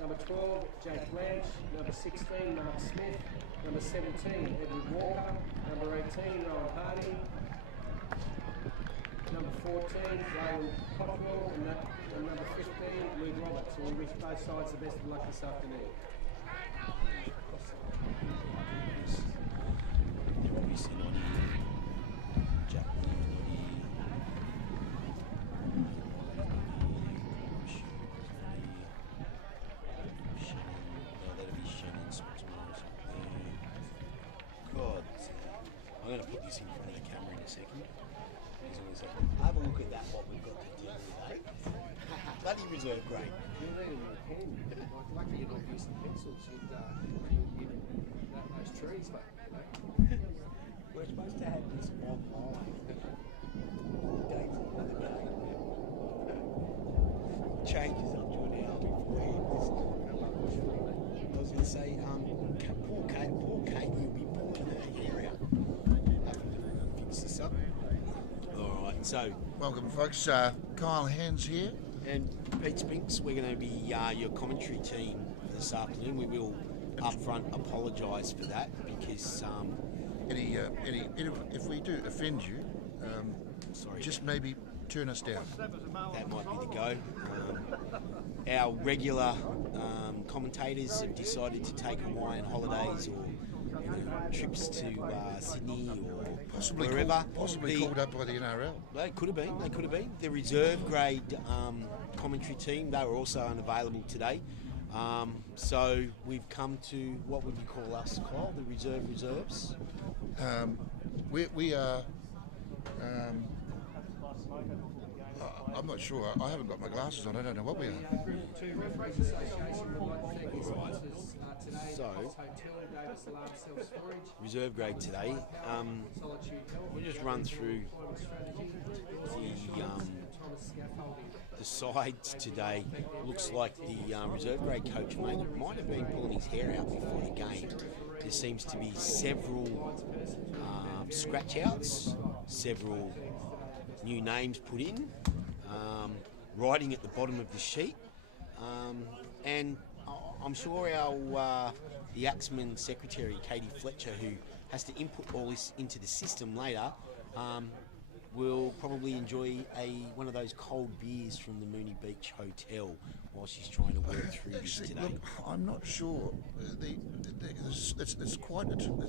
Number 12, Jake Blanche. Number 16, Mark Smith. Number 17, Edward Walker. Number 18, Rowan Hardy. Number 14, Raylan Cockrell. And number 15, Luke Roberts. So we wish both sides the best of luck this afternoon. Obviously not here. Jack not here. That'll be Shannon Sportsman. God, I'm going to put this in front of the camera in a second. Have a look at that, what we've got to do today. Bloody reserve grade. You're reading your pen. Lucky you're not using pencils. You'd those trees, but We're supposed to have this online. Dates of the game. Changes up to an hour beforehand. I was going to say, poor Kate will be pulling her hair out. Having to fix this up. Alright, so. Welcome, folks. Kyle Hands here. And Pete Spinks, we're going to be your commentary team this afternoon. We will up front apologise for that because if we do offend you, sorry, just maybe turn us down. That might be the go. Our regular commentators have decided to take Hawaiian holidays or trips to Sydney or Possibly wherever. called up by the NRL. They could have been. The reserve grade commentary team, they were also unavailable today. So we've come to, what would you call us, Kyle? The reserves? We are. I'm not sure. I haven't got my glasses on. I don't know what we are. Referees Association would like to thank its sponsors today. So, Hotel Davis Alarm Self Storage. Reserve grade today. Solitude Health. We'll just run through the sides today. Looks like the reserve grade coach might have been pulling his hair out before the game. There seems to be several scratch outs, several new names put in, writing at the bottom of the sheet, and I'm sure our the Axemen secretary Katie Fletcher, who has to input all this into the system later, will probably enjoy one of those cold beers from the Mooney Beach Hotel while she's trying to work through this today. Look, I'm not sure. It's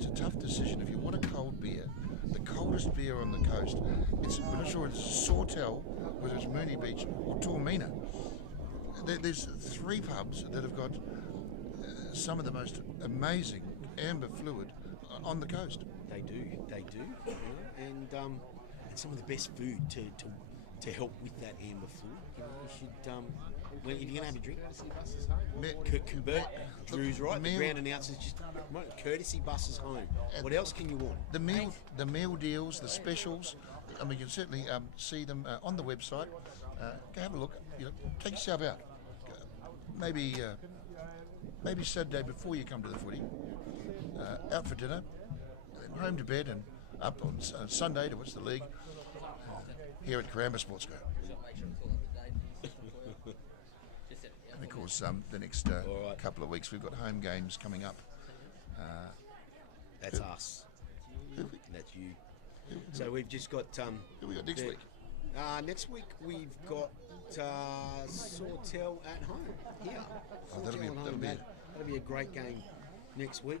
a tough decision. If you want a cold beer, the coldest beer on the coast, we're not sure it's Sawtell, whether it's Mooney Beach or Tormina. There's three pubs that have got some of the most amazing amber fluid on the coast. They do, yeah. And some of the best food to help with that amber fluid. You should, if you're going to have a drink, Drew's right. The ground announcer's just courtesy buses home. What else can you want? The meal deals, the specials. I mean, you can certainly see them on the website. Go have a look. Take yourself out. Maybe Saturday before you come to the footy. Out for dinner, then home to bed, and up on Sunday to watch the league here at Karamba Sports Club. And of course, the next couple of weeks we've got home games coming up. That's us. That's you. So we've just got. Who we got next week? Next week we've got Sawtell at home here. That'll be a great game next week.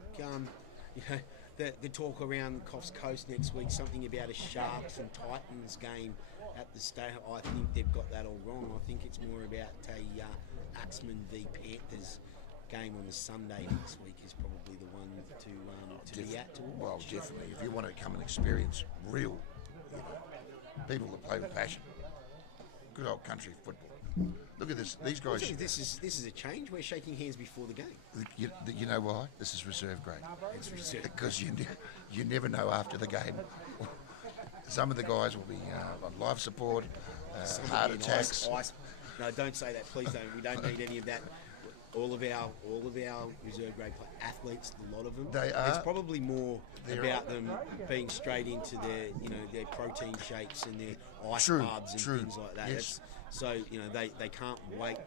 The talk around Coffs Coast next week, something about a Sharks and Titans game at the state. I think they've got that all wrong. I think it's more about a Axemen v Panthers game on a Sunday next week is probably the one to be at. Well, definitely. If you want to come and experience real people that play with passion, good old country football. Look at this. These guys. This is a change. We're shaking hands before the game. You know why? This is reserve grade. It's reserve. Because you never know after the game. Some of the guys will be on life support, heart attacks. Ice. No, don't say that, please don't. We don't need any of that. all of our reserve grade athletes, a lot of them. They are. It's probably more They're about them being straight into their protein shakes and their ice True, baths and true. things like that. Yes. So they can't wait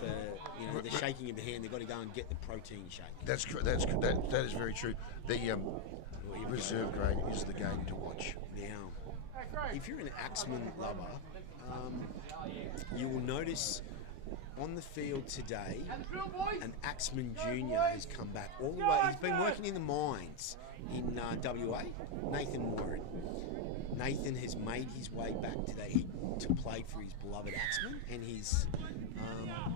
for the shaking of the hand. They've got to go and get the protein shake. That is very true. The reserve grade is the game to watch. Now, if you're an Axemen lover, you will notice on the field today, an Axemen Junior has come back all the way. He's been working in the mines in WA, Nathan Warren. Nathan has made his way back today to play for his beloved Axemen, and he's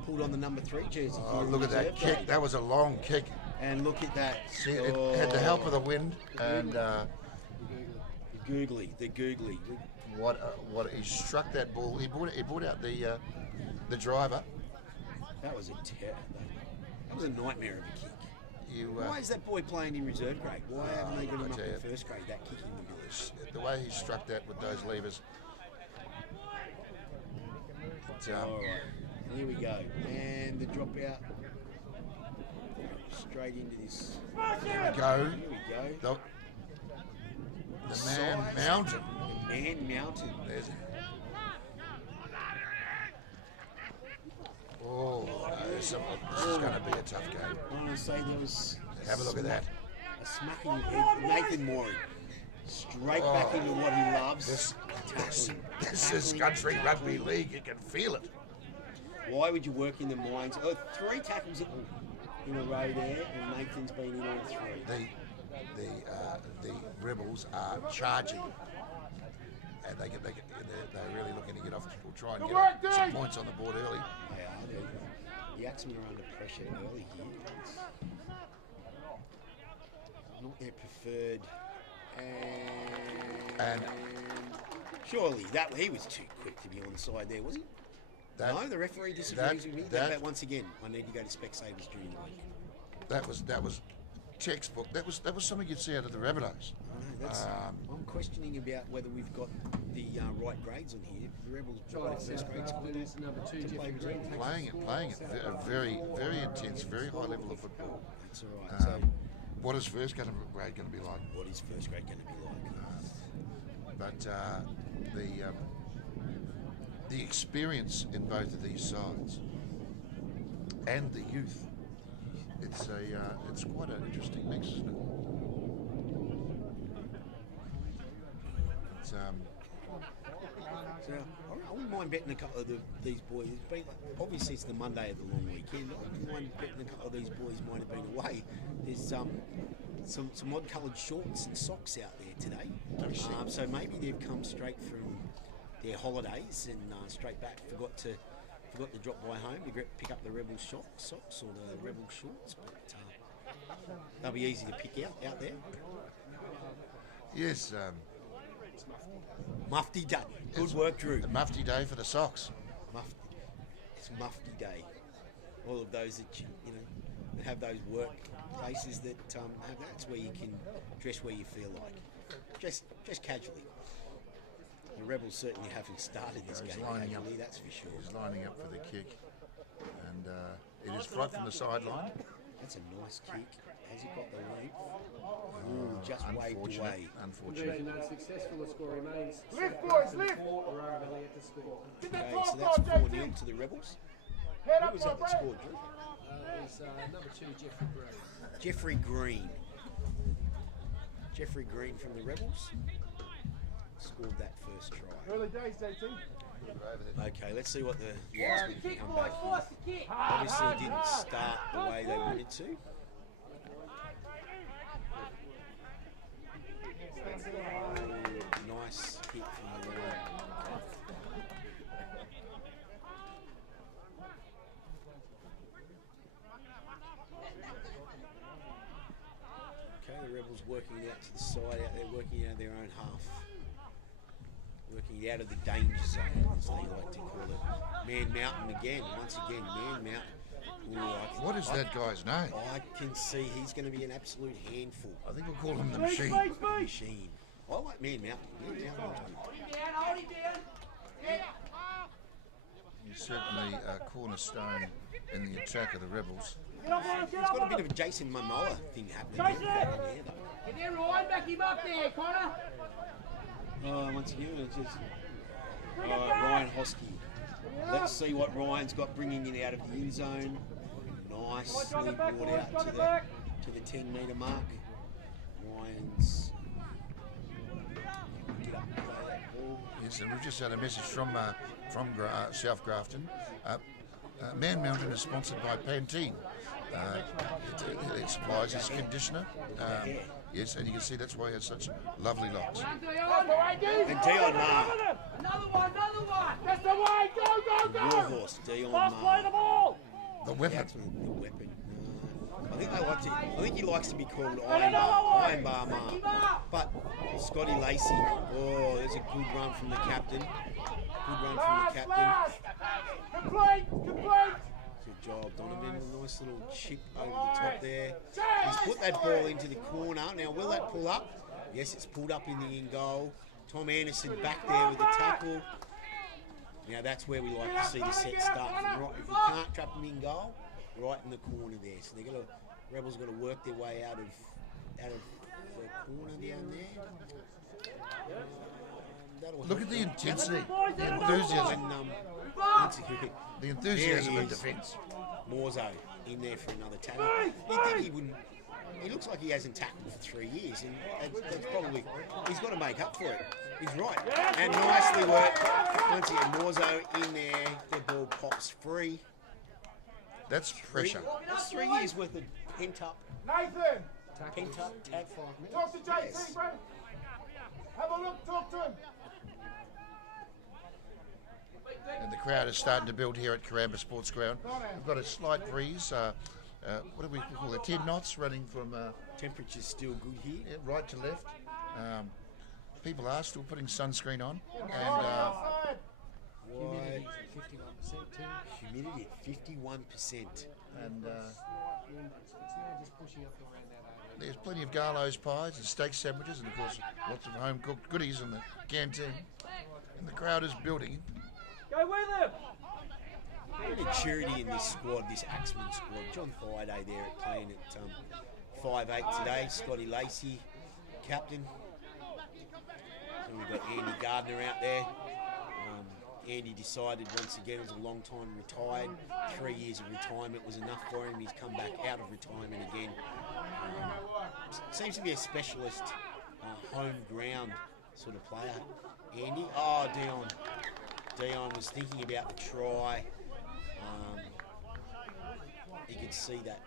pulled on the number 3 jersey. Oh, look at that kick. That was a long kick. And look at that. See, it had the help of the wind and the googly. what he struck that ball. He brought out the driver. That was a nightmare of a kick. Why is that boy playing in reserve grade? Why haven't they got him up in first grade? That kick in the middle. The way he struck that with those levers. All right, here we go, and the dropout straight into this. Here we go. Here we go. The man mountain. The man mountain. There's. Oh, this is going to be a tough game. I want to say there was. Have a look at that. A smacking of head. Nathan Morey. Straight back into what he loves. This is country rugby league. You can feel it. Why would you work in the mines? 3 tackles in a row there, and Nathan's been in on 3. The Rebels are charging, and they're really looking to get off. We'll try and get some points on the board early. The Axemen are under pressure early here. It's not their preferred. And surely he was too quick to be on the side there, was he? No, the referee disagrees with me. But once again, I need to go to Specsavers during the week. That was textbook. That was something you'd see out of the Rabbitohs. I'm questioning about whether we've got the right grades on here. The Rebels got first grade squad. Playing it. A very, very intense, very high level of football. That's all right. What is first grade going to be like? What is first grade going to be like? But the experience in both of these sides and the youth, it's quite an interesting mix, isn't it? So I wouldn't mind betting a couple of these boys. Obviously, it's the Monday of the long weekend. I wouldn't mind betting a couple of these boys might have been away. There's some odd-coloured shorts and socks out there today. So maybe they've come straight from their holidays and straight back. Forgot to drop by home to pick up the Rebel socks or the Rebel shorts. But they'll be easy to pick out there. Yes. Mufti day. Good work, Drew. The Mufti day for the socks. It's Mufti day. All of those that that have those work places that have that's where you can dress where you feel like. Just casually. The Rebels certainly haven't started this game casually, that's for sure. He's lining up for the kick. And it is right from the sideline. That's a nice kick. Has he got the length? Just waved away. Unfortunate. Conversion unsuccessful. The score remains. Lift, boys, lift. Orara Valley to score. Okay, so that's 4-0 to the Rebels. Who was that scored, Drew? It's number 2, Jeffrey Green. Jeffrey Green. Jeffrey Green from the Rebels scored that first try. Early days, JT. Okay, let's see what the Axemen can come back with. Obviously, it didn't start the way they wanted to. Nice hit from the line. Okay, the Rebels working it out to the side out there, working out their own half. Working it out of the danger zone, as they like to call it. Man Mountain again, once again, Man Mountain. Ooh, What is that guy's name? I can see he's going to be an absolute handful. I think we'll call him the Machine. Machine. I like Man Mountain. Man Mountain. He's He's certainly a cornerstone in the attack of the Rebels. He's got a bit of a Jason Momoa thing happening there, though. Get there, Ryan. Back him up there, Connor. Once again, it's just Ryan Hosky. Let's see what Ryan's got bringing it out of the end zone. Nicely brought out to the 10-metre mark. Ryan's get up and play that ball. Yes, and we've just had a message from South Grafton. Man Mountain is sponsored by Pantene. It supplies his conditioner. Yes, and you can see that's why he has such lovely locks. And Dion Ma. Another one. That's the way. Go. Warhorse, Dion Ma. The weapon. The weapon. I think he likes to be called Iron Bar Ma. But Scotty Lacey, there's a good run from the captain. Good job, Donovan. A nice little chip over the top there. He's put that ball into the corner. Now, will that pull up? Yes, it's pulled up in the end goal. Tom Anderson back there with the tackle. Now, that's where we like to see the set start from. Right, if you can't trap them in goal, right in the corner there. So Rebels got to work their way out of the corner down there. Look at the intensity, the enthusiasm. The enthusiasm in defence. Morzo in there for another tackle. You'd think he wouldn't. He looks like he hasn't tackled for 3 years, and that's probably he's got to make up for it. He's right, and nicely worked. Once again, Morzo in there. The ball pops free. That's pressure. That's 3 years worth of pent up. Nathan, Tag. talk to JT, bro. Have a look. Talk to him. And the crowd is starting to build here at Karamba Sports Ground. We've got a slight breeze. What do we call it? 10 knots running from Temperature's still good here. right to left. People are still putting sunscreen on, and Humidity 51% too. Humidity at 51%. and It's now just pushing up around that 80. there's plenty of Garlo's pies and steak sandwiches, and of course lots of home cooked goodies in the canteen. And the crowd is building. Go with him. Maturity in this squad, this Axemen squad. John Friday there playing at 5'8" today. Scotty Lacey, captain. So we've got Andy Gardner out there. Andy decided once again, it was a long time retired. 3 years of retirement was enough for him. He's come back out of retirement again. Seems to be a specialist home ground sort of player. Andy, Dion was thinking about the try. You could see that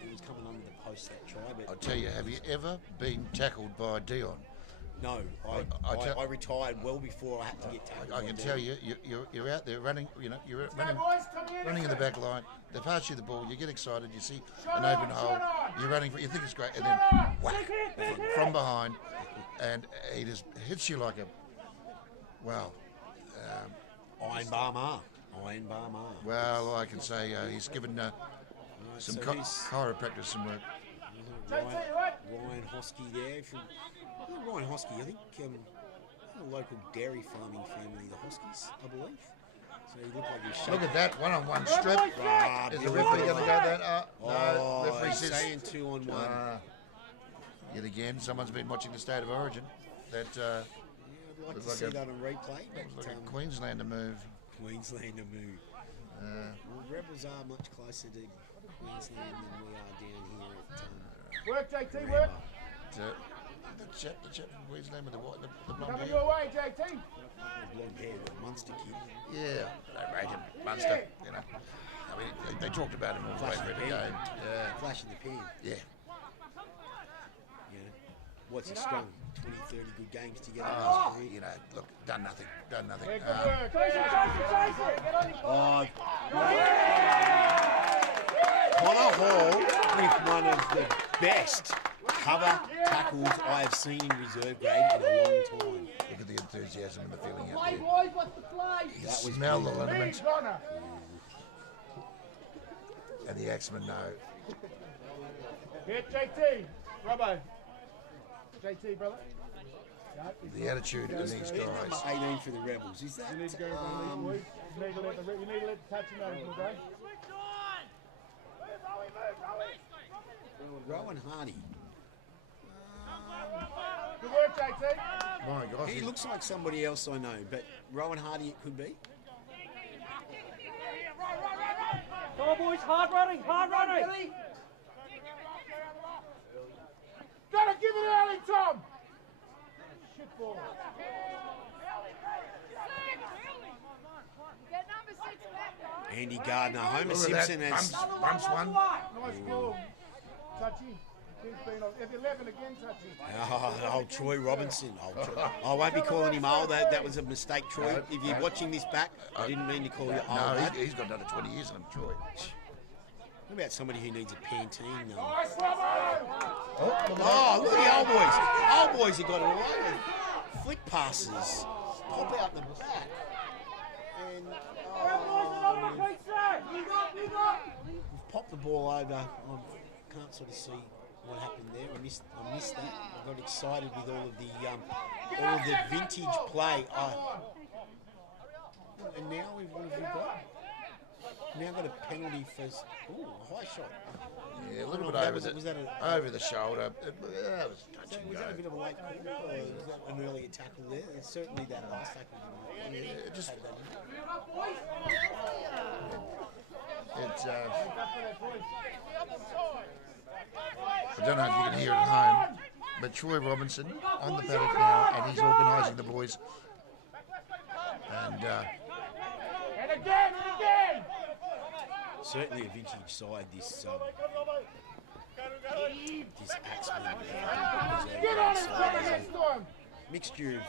he was coming under the post that try. But I'll tell you, have you ever been tackled by Dion? no, I retired well before I had to get tackled. I can tell you, you're out there running. You're running in the back line. They pass you the ball. You get excited. You see an open hole. You're running. You think it's great, and then whack from behind, and he just hits you like a wow. Iron Bar Ma. Well, I can say he's given some so chiropractors some work. Ryan Hosky there. Ryan Hosky, I think a local dairy farming family, the Hoskies, I believe. So he looked like he Look at that one-on-one strip. Is the referee going to go that? No, referee he's says saying 2-on-1. Yet again, someone's been watching the State of Origin. That I'd like to like see a- that on replay, but like a Queenslander move. Queenslander move. Well, Rebels are much closer to Queensland than we are down here at Work, JT, work. The chap from Queensland with the blonde Coming hair. your way, JT. blonde hair, the Munster kid. Yeah, they rate him, Munster. You know, I mean, they talked about him all the way Flash through in the the game. pan. Yeah, Flash in the pan. yeah. You know, what's he strung? 20, 30 good games together. You know, look, done nothing. Yeah, good work. Connor Hall with one of the best cover tackles I have seen in reserve grade in a long time. Look at the enthusiasm and the feeling out Play, there. boys. What's the play? You smell the liniment, Connor. and the Axemen know. Hit JT. Robbo. JT, brother. The attitude in these Number guys. 18 for the Rebels. Is that? You need to go around these boys. You need to let the touch him over, bro. Rowan Hardy. Good work, JT. My gosh. He looks like somebody else I know, but Rowan Hardy it could be. Come on, boys, hard running, hard running. Gotta give it early, Tom. Shit ball. Get number 6 back, guys. Andy Gardner, Homer Look at that. Simpson has. Bumps one. Nice ball. Touchy. He's been on. If 11 again, touchy. Old Troy Robinson. I won't be calling him old. That was a mistake, Troy. If you're watching this back, I didn't mean to call you old. No, lad. he's got another 20 years in him, Troy. What about somebody who needs a Pantene? Nice, Robbo. Oh, look at the old boys. Old boys have got it all over. Flick passes. Pop out the back. And we've popped the ball over. I can't sort of see what happened there. I missed that. I got excited with all of the vintage play. And now what have we got? Now got a penalty for a high shot. Yeah, a little bit over the shoulder. That was touch and Was go. that a bit of a late call, or was that an earlier tackle there? It's certainly that last tackle. Just it's I don't know if you can hear it at home, but Troy Robinson on the paddock now, and he's organising the boys. And And again. Certainly a vintage side. This Axemen Get on it, brother, next time. mixture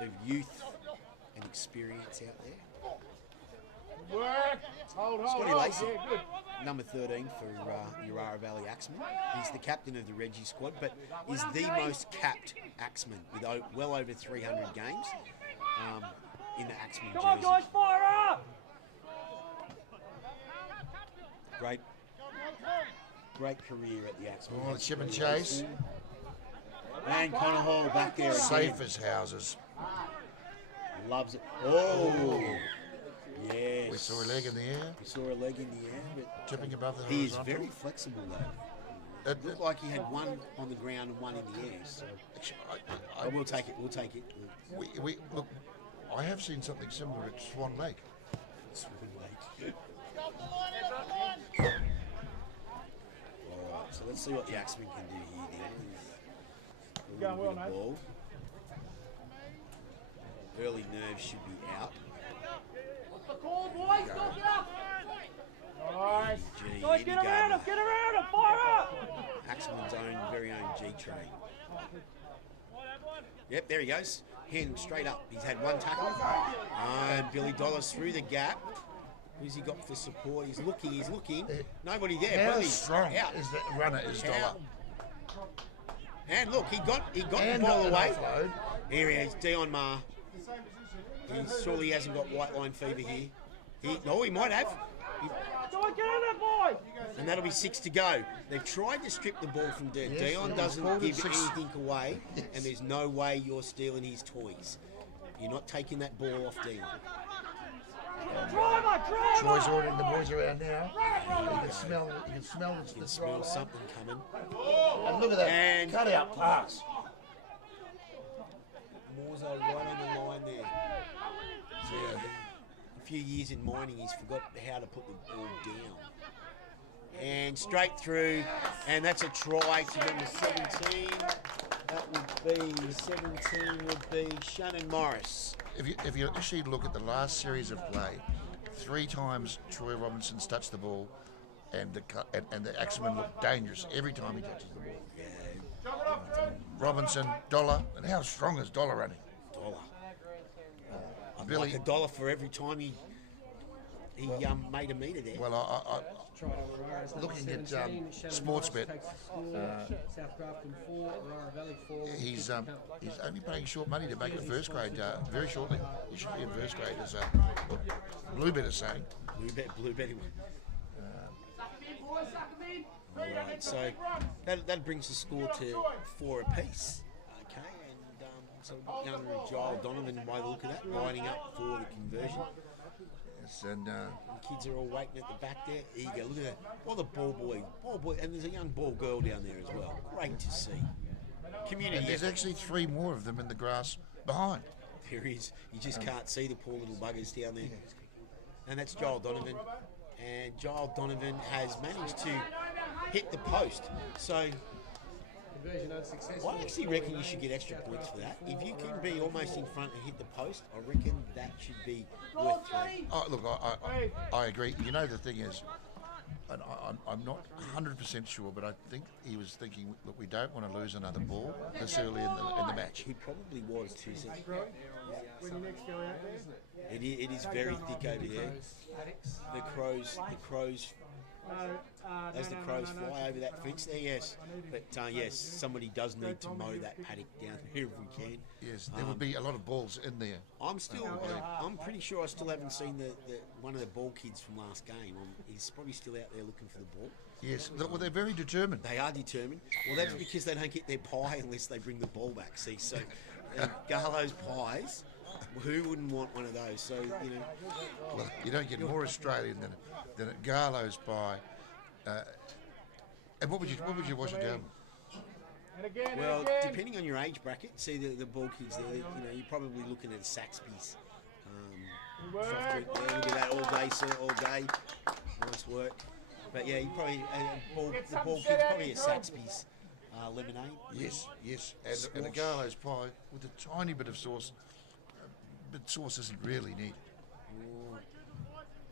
of youth and experience out there. Work. Hold. Scotty Lacey, Yeah, good. number 13 for Orara Valley Axemen. He's the captain of the Reggie squad, but is the most capped Axeman with well over 300 games in the Axemen Come on, jersey. guys, fire up. Great career at the Axemen. well, chip and chase, And Connor Hall back there again. safe as houses. Loves it. Oh, yes. We saw a leg in the air, We saw a leg in the air, but tipping above the he is horizontal. very flexible though. It looked like he had one on the ground and one in the air. So we'll take it. We'll take it. We look. I have seen something similar at Swan Lake. Alright, so let's see what the Axemen can do here now. Going well, mate. Ball. Early nerves should be out. Nice. G, Guys, Eddie get around Gardner. him, get around him, fire up. Axemen's very own G-train. Yep, there he goes. Hand him straight up. He's had one tackle. And Billy Dollars through the gap. Who's he got for support? He's looking. Nobody there. How Billy strong out. is that runner? Is Dollar? And look, he got the And ball got an away. offload. Here he is, Dion Marr. He surely hasn't got white line fever here. He might have. Go on, get on that boy. And that'll be 6 to go. They've tried to strip the ball from Dion. Yes, Dion they've doesn't called it give 6. anything away, Yes. and there's no way you're stealing his toys. You're not taking that ball off Dion. Driver. Troy's ordering the boys around now. You can smell. You can smell You can the smell throw. something coming. And look at that And- cut out pass. Morzo right on the line there. So, a few years in mining, he's forgot how to put the ball down. And straight through, and that's a try to number 17. That would be Shannon Morris. If you actually look at the last series of play, 3 times Troy Robinson's touched the ball, and the Axemen look dangerous every time he touches the ball. Robinson, Dollar, and how strong is Dollar running? $1. I'd Billy- like $1 for every time he made a metre there. Well, Try to Orara is number Looking at, 17. Shannon Sportsbet, Morris takes the score. South Grafton 4, Orara Valley 4. he's only paying short money to make it first grade very shortly. He should be in first grade as Bluebet is saying. Blue Betty one. Alright, so that brings the score to 4 apiece. younger Giles Donovan by the look of that, lining up for the conversion. Yes, and The kids are all waiting at the back there. Eager. Look at that. All the ball boy, and there's a young ball girl down there as well. Great to see. Community. and there's actually 3 more of them in the grass behind. There is. You just can't see the poor little buggers down there. And that's Giles Donovan. And Giles Donovan has managed to hit the post. So Conversion unsuccessful. I actually reckon you should get extra points for that. If you can be almost in front and hit the post, I reckon that should be worth 3. Oh, look, I agree. You know, the thing is, and I'm not 100% sure, but I think he was thinking, look, we don't want to lose another ball this early in the match. He probably was too. So When you next go out there. it is very thick over there. The crows as the crows fly over that fence there, yes. But yes, somebody does need to mow that paddock down here if we can. Yes, there will be a lot of balls in there. I'm pretty sure I still haven't seen the one of the ball kids from last game. He's probably still out there looking for the ball. Yes, well, they're very determined. They are determined. Well, that's because they don't get their pie unless they bring the ball back. See, so Garlo's pies. Who wouldn't want one of those? So Well, you don't get more Australian than at Garlo's pie. And what would you wash it down? And again, well, and again. depending on your age bracket, see the ball kids there. You're probably looking at Saxby's. Soft drink there. Look at that all day, sir, all day. Nice work. But yeah, you probably the ball kids probably a Saxby's lemonade. Yes, and a Garlo's pie with a tiny bit of sauce. But sauce isn't really needed.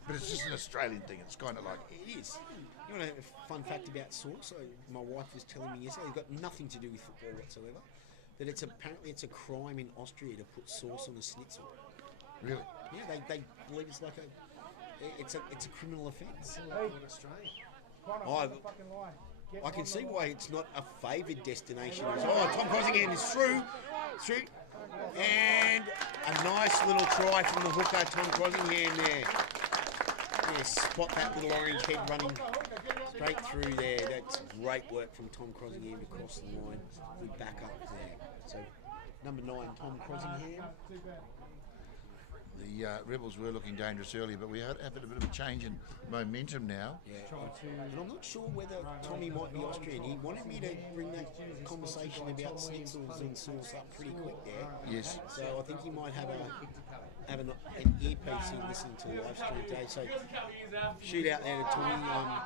But it's just an Australian thing. It's kind of like It is. You want a fun fact about sauce? My wife was telling me yesterday. It's got nothing to do with football whatsoever. That apparently it's a crime in Austria to put sauce on a schnitzel. really. Yeah, they believe it's like it's a criminal offence. I can see why it's not a favoured destination. Tom Crossingham is through. And a nice little try from the hooker, Tom Crossingham there. Yeah, spot that little orange head running straight through there. That's great work from Tom Crossingham across the line. We back up there. So, number 9, Tom Crossingham. The Rebels were looking dangerous earlier, but we have a bit of a change in momentum now. Yeah. And I'm not sure whether Tommy might be Austrian. He wanted me to bring that conversation about schnitzels and sauce up pretty quick there. Yes. So I think he might have an earpiece in listening to the live stream today. So shoot out there to Tommy.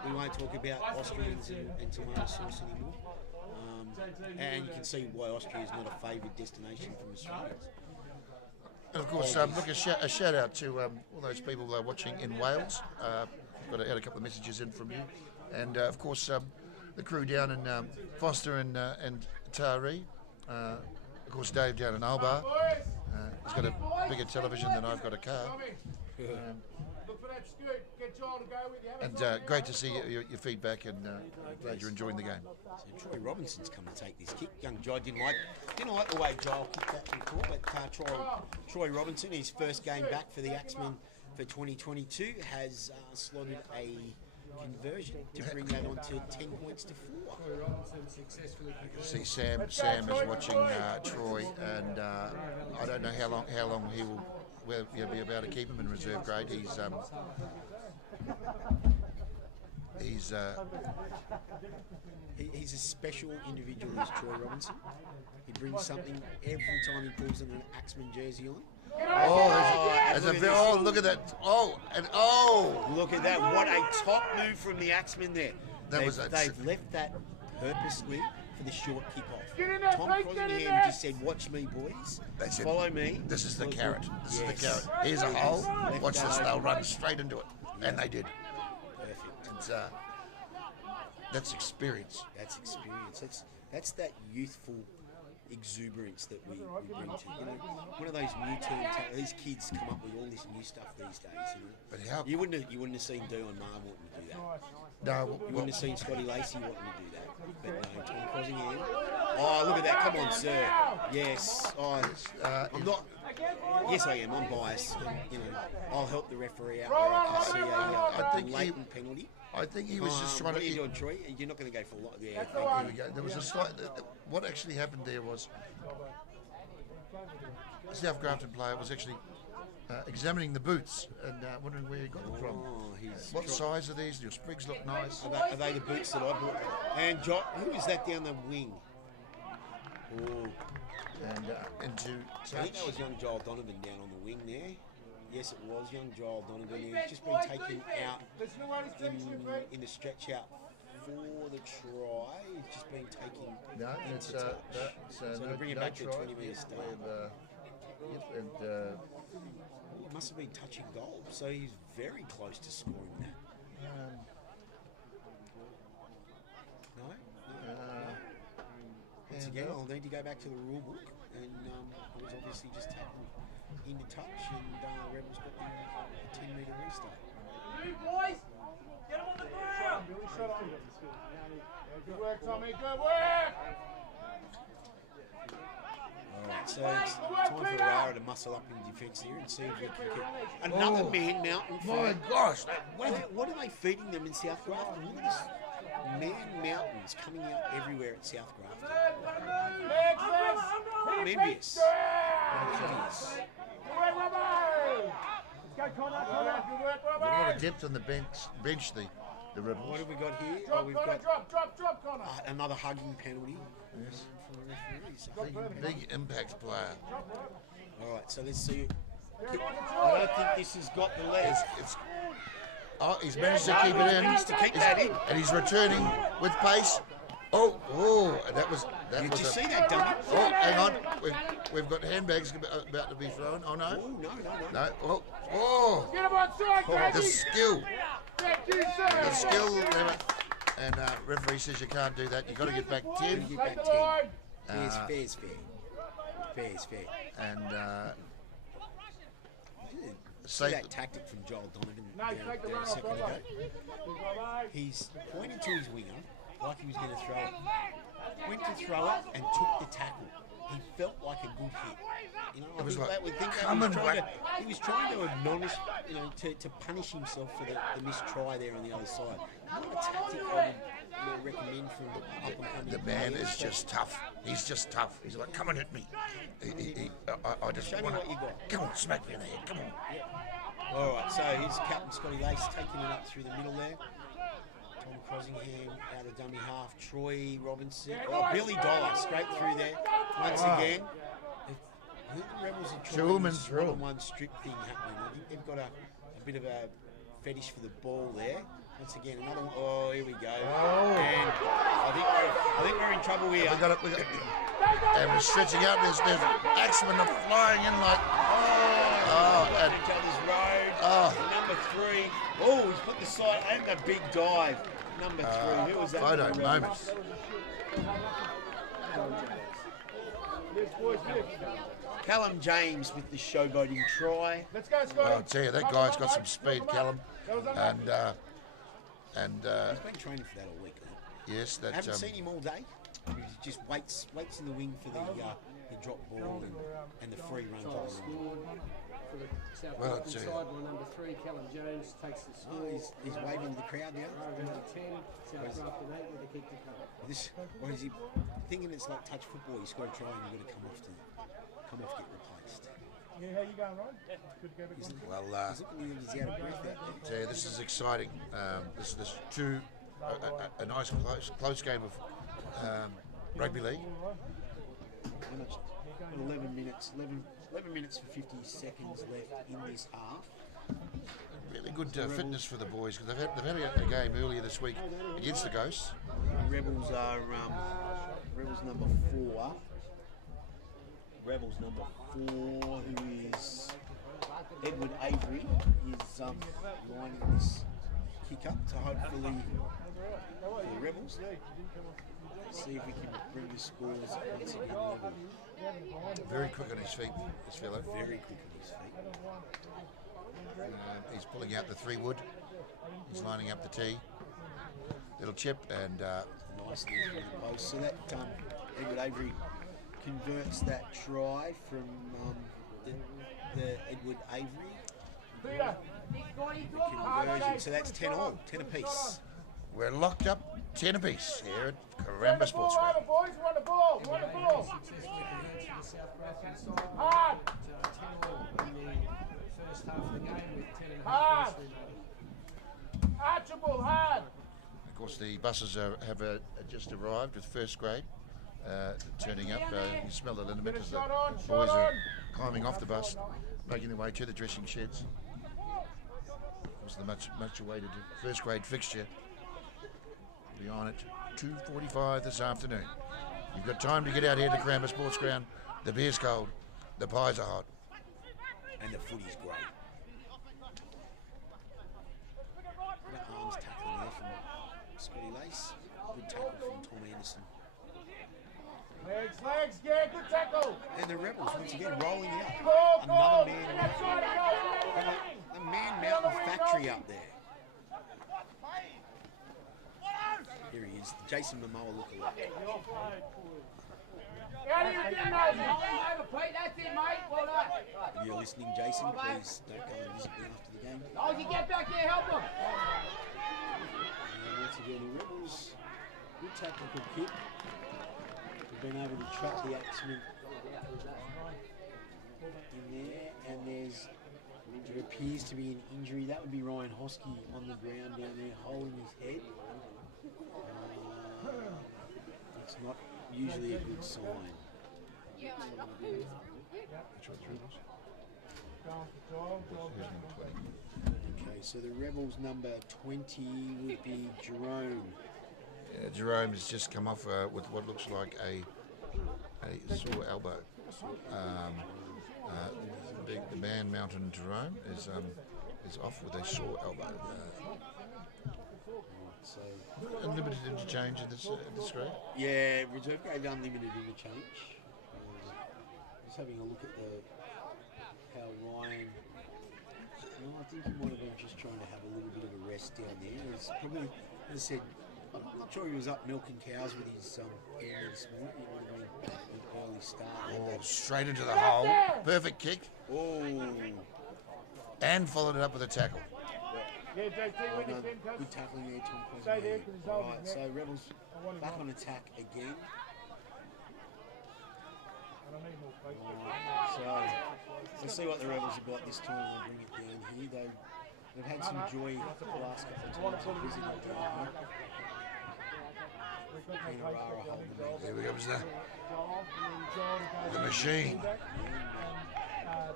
We won't talk about Austrians and tomato sauce anymore. And you can see why Austria is not a favoured destination from Australians. And of course, look, a shout out to all those people watching in Wales. Had a couple of messages in from you, and of course the crew down in Foster and Taree. Of course, Dave down in Albar. He's got a bigger television than I've got a car. Look for that scoot. Get Joel to go with you. And great to see your feedback, and glad you're enjoying the game. So Troy Robinson's come to take this kick. Young Jai didn't like the way Joel kicked that before, but Troy Robinson, his first game back for the Axemen for 2022, has slotted a conversion to bring that on to 10 points to 4. See Sam is watching Troy, and I don't know how long he will be able to keep him in reserve grade. He's a special individual, is Troy Robinson. He brings something every time he pulls an Axemen jersey on. Look at that! Look at that! What a top move from the Axemen there. They've left that purposely for the short kick-off. Tom Crossingham just said, "Watch me, boys. Follow me." This is the carrot. This is the carrot. Here's a hole. Watch this. They'll run straight into it, and they did. Perfect. And, that's experience. That's experience. That's that youthful exuberance that we bring to. One of those new these kids come up with all this new stuff these days. But how you wouldn't have seen Dion Maher wanting to do that. No, You wouldn't have seen Scotty Lacey wanting to do that. But no, Tom Crossingham. Oh, look at that! Come on, sir. Yes. I'm not. Yes, I am. I'm biased. I'll help the referee out where I can see a blatant penalty. I think he was just trying to. What are to. you doing, Troy? You're not going to go for a lot. Yeah. Here we go. There was a slight. What actually happened there was South Grafton player was actually examining the boots and wondering where he got them from. What size are these? Your sprigs look nice. Are they the boots that I bought? And who is that down the wing? Oh, And into I think that was young Joel Donovan down on the wing there. Yes, it was young Joel Donovan. He's just been taken out in the stretch out for the try. He's just been taken into touch. So to bring it back to 20 metre start. He must have been touching goal, so he's very close to scoring that. No? Once again, I'll need to go back to the rule book, and it was obviously just taken into touch, and Rebels got the 10 metre restart. You boys, get him on the ground. Good work, Tommy. Good work. Alright, so it's time for Orara to muscle up in defence here and see if we can get another man mountain. my gosh! What are they feeding them in South Grafton? Look at this man mountains coming out everywhere at South Grafton. I'm envious. Go, Connor. Good work, A lot of depth on the bench the Rebels. What have we got here? Drop, We've Connor, got drop, Connor. another hugging penalty. Yes. From the referee. So. Big impact player. Alright, so let's see. I don't think this has got the legs. He's managed to keep it in. He needs to keep that in. And he's returning with pace. That was Did you see that, dummy? Oh, hang on. We've got handbags about to be thrown. Oh, no. No. Oh. Get him on side, The skill. Thank you, sir. The skill. And referee says you can't do that. You've got to get back 10. Get back 10. Fair's fair. And see that tactic from Joel Donovan there a second ago. He's pointed to his winger like he was going to throw it. Went to throw it and took the tackle. He felt like a good hit. You know, It was think like, that would think come that and he was trying to admonish, to punish himself for the missed try there on the other side. Not a tactic I would recommend from up and coming. the man is just tough. He's just tough. He's like, come and hit me. I just Show me want what you got. Come on, smack me in the head. Come on. All right, so here's Captain Scotty Lace taking it up through the middle there. Tom Crossingham out of dummy half. Troy Robinson. Billy Dollar straight through there. Once again. I think the Rebels are trying this one-on-one strip thing happening. I think they've got a bit of a fetish for the ball there. Once again, another one. Oh, here we go. And I think we're in trouble here. We got it. And we're stretching out. There's Axemen are flying in like. And each other's road. Number 3. Oh, he's put the side and a big dive. Number 3. Who was that? Photo moments. Callum James with the showboating try. Let's go, Scott. I'll tell you, that guy's got some speed, Callum. And He's been training for that all week. yes, I that. haven't seen him all day. He just waits in the wing for the drop ball and the free runs on the run. For the South Well, Grafton it's, side, by number 3, Callum Jones takes the score. He's waving to the crowd now. Number 10, South Grafton 8 with a kick to come. Or is he thinking it's like touch football? He's got to try and you've got to come off, get replaced. Yeah, how you going, Ryan? Good to go back on. Well, He's looking like he's out of breath out there. tell you, this is exciting. This is a nice close game of rugby league. How much? 11 minutes for 50 seconds left in this half. Really good fitness for the boys because they've had a game earlier this week against the Ghosts. Rebels are Rebels number 4. Rebels number 4, who is Edward Avery, is lining this kick up to hopefully for the Rebels. See if we can bring the scores once again level. Very quick on his feet, this fellow. Very quick on his feet. He's pulling out the 3 wood. He's lining up the tee. Little chip and Nicely through the post. So that Edward Avery converts that try from the Edward Avery conversion. So that's 10 all, 10 apiece. We're locked up 10 apiece here at Karamba Sports Over, Ground. boys. Run the ball. Run the ball. Successful advance for the South Grafton side. Hard. 10-all in the first half of the game with 10 and a Hard. half minutes remaining. Archibald, hard. Of course, the buses have just arrived with first grade turning up. You can smell the liniment as the boys are climbing off the bus, making their way to the dressing sheds. Of course, the much awaited first grade fixture will be on at 2:45 this afternoon. You've got time to get out here to Karamba Sports Ground. The beer's cold, the pies are hot. And the footy's great. That arms tackling there from Scotty Lace. Good tackle from Tom Anderson. Legs, yeah, good tackle. And the Rebels, once again, rolling out. Go. Another man. That's right, A Man Mountain factory up there. Here he is, Jason Momoa lookalike. Out of here, get Nosey. Over, Pete. That's it, mate. Well done. If you're listening, Jason, please don't come and visit me after the game. Nosey, get back here. Help him. And once again, the Rebels, good tactical kick. We've been able to trap the Axemen in there, and there's, it appears to be an injury. That would be Ryan Hosky on the ground down there, holding his head. It's not usually a good sign. Okay, so the Rebels number 20 would be Jerome. Jerome has just come off with what looks like a sore elbow. The Man Mountain Jerome is off with a sore elbow. So Unlimited interchange in this grade. yeah, reserve grade unlimited interchange. Just having a look at how Ryan. Well, I think he might have been just trying to have a little bit of a rest down there. It's probably, as I said, I'm not sure he was up milking cows with his air this morning. It would have been an early start. Oh, straight into the hole. Perfect kick. Oh, And followed it up with a tackle. Yeah, JT, well when you done. can, coach. Good tackling there, Tom. Stay there, 'cause he's holding Right, his so neck. Rebels I want him back on. on attack again. I don't need more space. So let's see what the Rebels have got this time. They'll bring it down here. They've had some joy the last couple of times of visiting down here. And Orara holding them. Here we comes the The machine.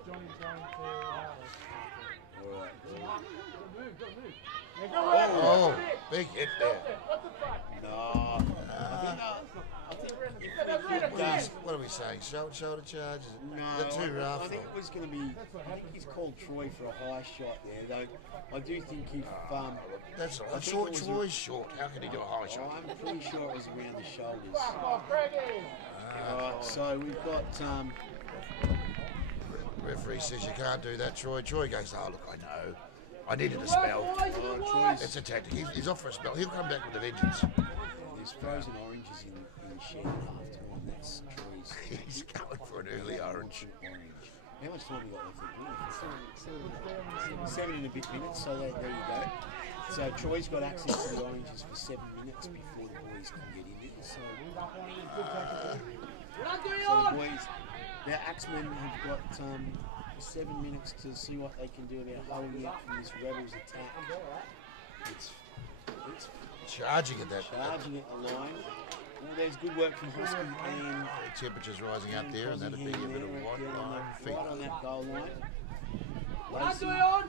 Johnny's going to All right. Oh, big hit there. What the fuck? No. What are we saying? Shoulder charge? No, They're too rough. I think it was going to be. I think he's called Troy for a high shot there. Though I do think if That's I a think short it was Troy's short. How can he do a high shot? I'm pretty sure it was around the shoulders. Oh, Greggy! Alright, so we've got Referee says you can't do that, Troy. Troy goes, oh, look, I know. I needed a spell. Troy's. It's a tactic. He's off for a spell. He'll come back with a vengeance. There's frozen oranges in the shed at half time. That's Troy's. He's going for an early orange. Orange. How much time we got left? 7 and a bit minutes, so there you go. So Troy's got access to the oranges for 7 minutes before the boys can get in there. So the boys, the Axemen have got 7 minutes to see what they can do about holding out from this Rebels attack. It's Charging at that. charging at the line. Well, there's good work from Husky and The temperature's rising up there, and that'd be a bit of white line feet. right on that goal line. What's Lacey, going on?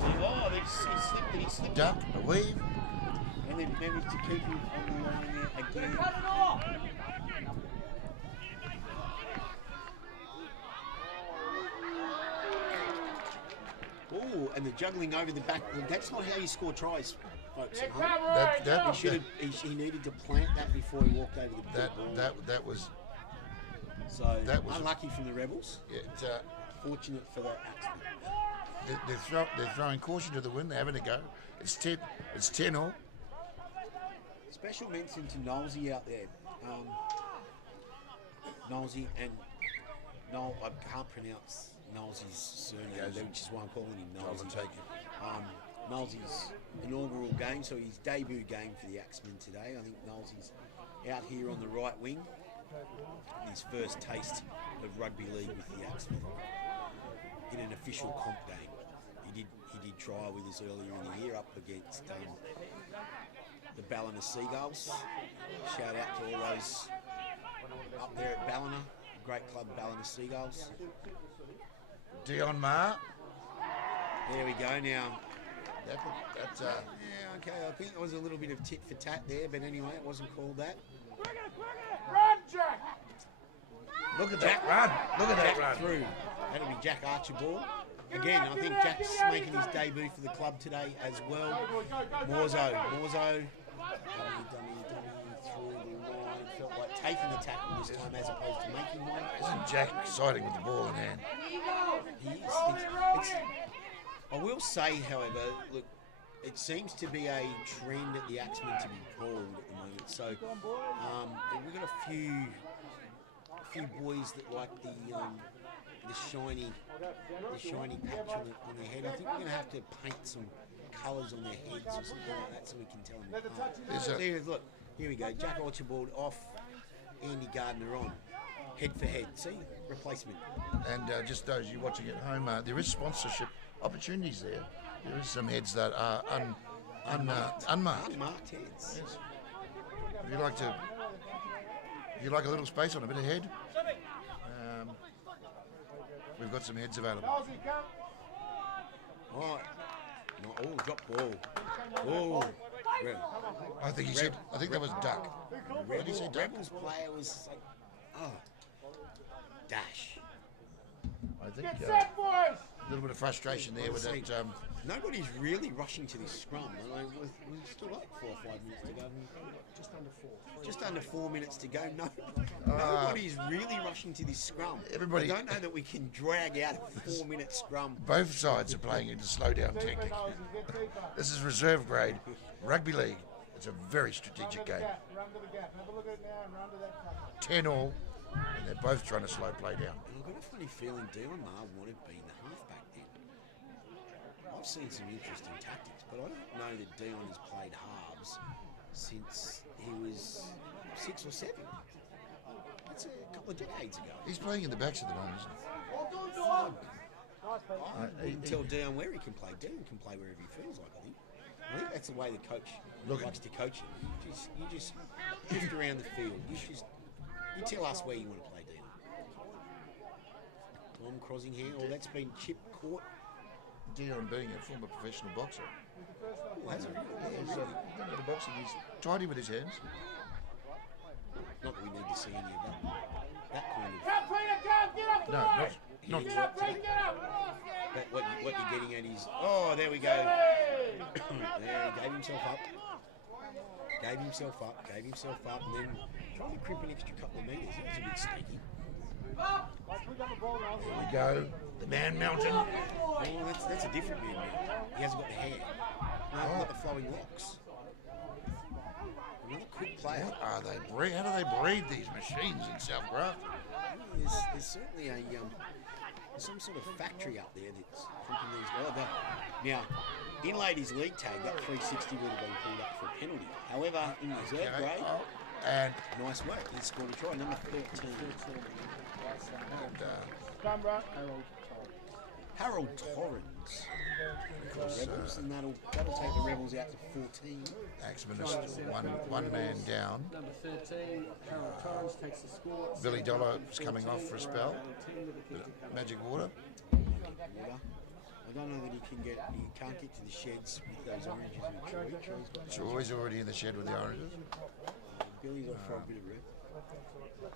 oh, he slipped it, Duck, a weave. and they managed to keep him on the line there again. Cut it off. Oh, and the juggling over the back. Well, that's not how you score tries, folks. at home. He needed to plant that before he walked over the ball. That was So that was- unlucky from the Rebels. it. Fortunate for the Axemen. They're throwing caution to the wind. They're having a go. It's 10 all. Special mention to Knowlesy out there. Knowlesy and Noel, I can't pronounce Knowlesy's surname, which is why I'm calling him Knowlesy. Take it. Nolsey's inaugural game, so his debut game for the Axemen today. I think Nolsey's out here on the right wing. His first taste of rugby league with the Axemen in an official comp game. He did trial with us earlier in the year up against the Ballina Seagulls. Shout out to all those up there at Ballina, great club Ballina Seagulls. Dion Marr. There we go now. That's Yeah, okay, I think there was a little bit of tit for tat there, but anyway, it wasn't called that. Run, Jack! look at that run. Look at that Jack run. through. That'll be Jack Archibald. Again, I think Jack's making his debut for the club today as well. Morzo. Dummy through the line. Felt like taking the tackle this time as opposed to making one. Isn't Jack exciting with the ball in hand? He is. I will say, however, look, it seems to be a trend at the Axemen to be called at the moment. So we've got a few boys that like the shiny patch on their head. I think we're going to have to paint some colours on their heads or something like that so we can tell them apart. Look, here we go. Jack Archibald off, Andy Gardner on. Head for head. See? Replacement. And just those you watching at home, there is sponsorship opportunities there. There is some heads that are unmarked. Unmarked heads. Yes. If you like a little space on a bit of head, we've got some heads available. Oh, no, drop ball. Oh, I think that was duck. What did he say, duck? Rebels player was like, dash. I think Get set, boys! a little bit of frustration there with that. Nobody's really rushing to this scrum. We've still got 4 or 5 minutes to go. Just under 4 minutes to go. Nobody's really rushing to this scrum. Everybody- I don't know that we can drag out a 4-minute scrum. Both sides are playing into slow down tactic. This is reserve grade rugby league. It's a very strategic game. Run to the gap. Have a look at it now and run to that cover. 10 all, and they're both trying to slow play down. And I've got a funny feeling Dion Marr would have been the halfback then. I've seen some interesting tactics, but I don't know that Dion has played halves since he was 6 or 7. That's a couple of decades ago. He's playing in the backs at the moment, isn't I can tell Dion where he can play. Dion can play wherever he feels like, I think. I think that's the way the coach likes to coach him. You just drift around the field. You tell us where you want to play, Dion. Tom crossing here. Oh, that's been chip caught. he? Dion being a former professional boxer. Oh, has it really? He's done a bit of boxing. He's tidy with his hands. Not that we need to see any of that kind of. Come, Peter, come! Get up, No, not Get up, Pete, get up! What you're getting at is, oh, there we go. There, he gave himself up, and then trying to crimp an extra couple of metres. That was a bit sneaky. There we go. The man mountain. Oh, that's a different man now. He hasn't got the hair. No, he's got the flowing locks. Another quick player. How do they breed these machines in South Grafton? There's certainly there's some sort of factory out there that's pumping these guys. Now, in ladies' league tag, that 360 would have been pulled up for a penalty. However, in reserve grade, And nice work. He scored a try, number 13. Come, bro. Harold Torrens. Rebels, and that'll take the Rebels out to 14. Axemen is one man down. Number 13, Harold Torrens takes the score. Billy Dollar is coming off for a spell. Magic water. I don't know that he can't get to the sheds with those oranges in Troy. Troy's already in the shed with the oranges. Billy's off for a bit of rep.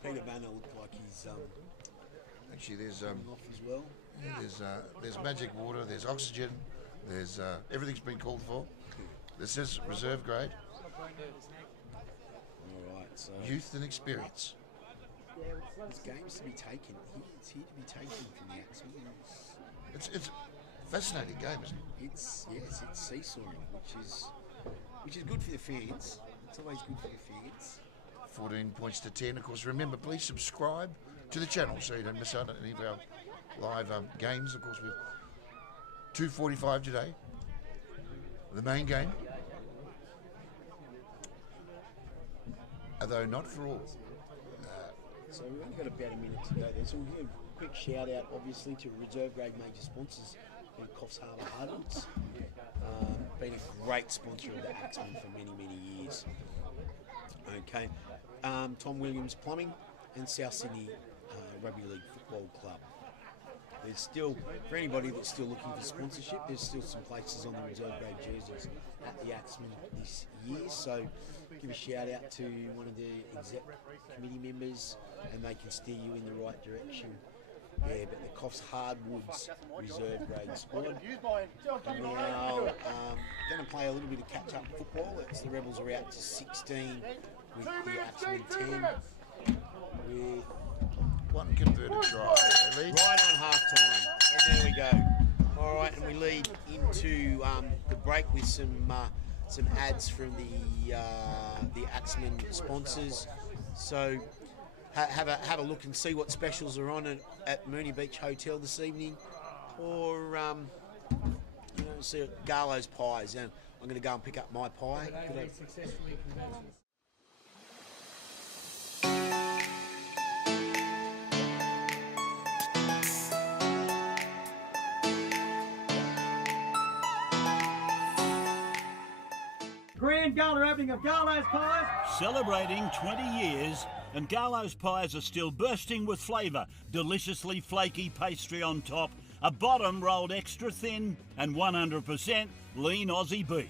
Peter Banner looked like he's Actually, there's off as well. there's magic water. There's oxygen. There's everything's been called for. This is reserve grade. All right, so Youth and experience. there's games to be taken. It's here to be taken from the Axemen. It's a fascinating game, isn't it? It's seesawing, which is good for the fans. It's always good for the fans. 14 points to 10. Of course, remember, please subscribe to the channel so you don't miss out on any of our live games. Of course, we've 2:45 today. the main game, although not for all. So we've only got about a minute to go there. So we'll give a quick shout out, obviously, to reserve grade major sponsors in Coffs Harbour Hardwoods. Been a great sponsor of the Axemen for many, many years. Okay. Tom Williams Plumbing and South Sydney Rugby League Football Club. There's still, for anybody that's still looking for sponsorship, there's still some places on the reserve grade jerseys at the Axemen this year. So give a shout out to one of the exec committee members and they can steer you in the right direction. Yeah, but the Coffs Hardwoods reserve grade squad. Now, going to play a little bit of catch-up football. It's the Rebels are out to 16 with the Axemen 10. With One converted try. right on half-time. And there we go. All right, and we lead into the break with some ads from the Axemen sponsors. So have a look and see what specials are on at Mooney Beach Hotel this evening, or see at Garlo's Pies. And I'm going to go and pick up my pie. Grand gala opening of Garlo's Pies. Celebrating 20 years, and Garlo's Pies are still bursting with flavour. Deliciously flaky pastry on top, a bottom rolled extra thin, and 100% lean Aussie beef.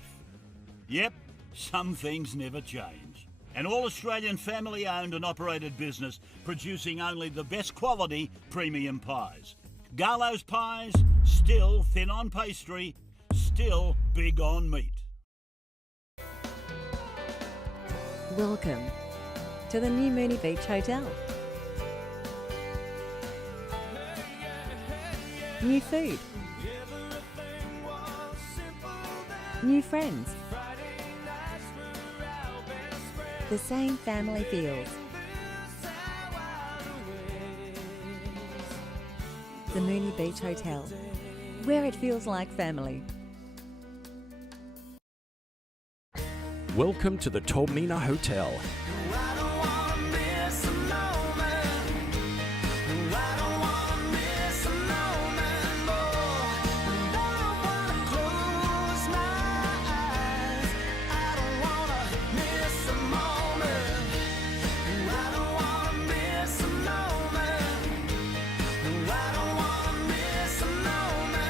Yep, some things never change. An all-Australian family-owned and operated business producing only the best quality premium pies. Garlo's Pies, still thin on pastry, still big on meat. Welcome to the new Mooney Beach Hotel. New food. New friends. The same family feels. The Mooney Beach Hotel, where it feels like family. Welcome to the Tormina Hotel.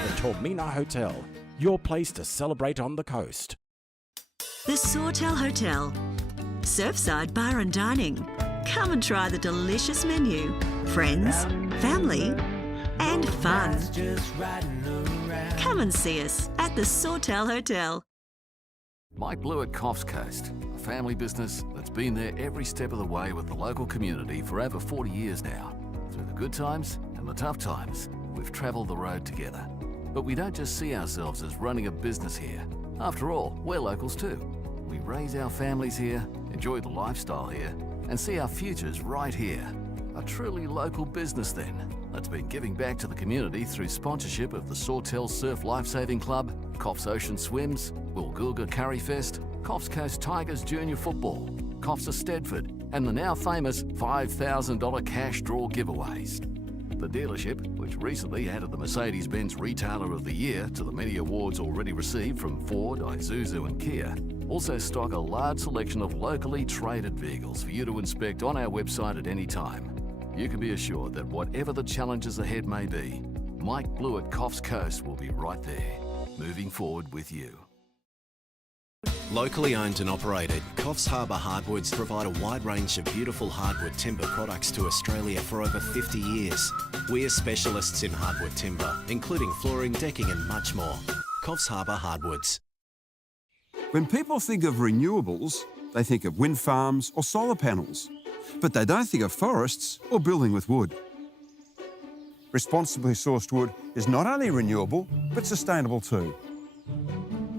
The Tormina Hotel, your place to celebrate on the coast. The Sawtell Hotel. Surfside bar and dining. Come and try the delicious menu. Friends, family, and fun. Come and see us at the Sawtell Hotel. Mike Blewett Coffs Coast, a family business that's been there every step of the way with the local community for over 40 years now. Through the good times and the tough times, we've travelled the road together. But we don't just see ourselves as running a business here. After all, we're locals too. We raise our families here, enjoy the lifestyle here, and see our futures right here. A truly local business then, that's been giving back to the community through sponsorship of the Sawtell Surf Lifesaving Club, Coffs Ocean Swims, Woolgoolga Curry Fest, Coffs Coast Tigers Junior Football, Coffs of Stedford, and the now famous $5,000 cash draw giveaways. The dealership, which recently added the Mercedes-Benz Retailer of the Year to the many awards already received from Ford, Isuzu and Kia, also stock a large selection of locally traded vehicles for you to inspect on our website at any time. You can be assured that whatever the challenges ahead may be, Mike Blewett Coffs Coast will be right there, moving forward with you. Locally owned and operated, Coffs Harbour Hardwoods provide a wide range of beautiful hardwood timber products to Australia for over 50 years. We are specialists in hardwood timber, including flooring, decking and much more. Coffs Harbour Hardwoods. When people think of renewables, they think of wind farms or solar panels, but they don't think of forests or building with wood. Responsibly sourced wood is not only renewable, but sustainable too.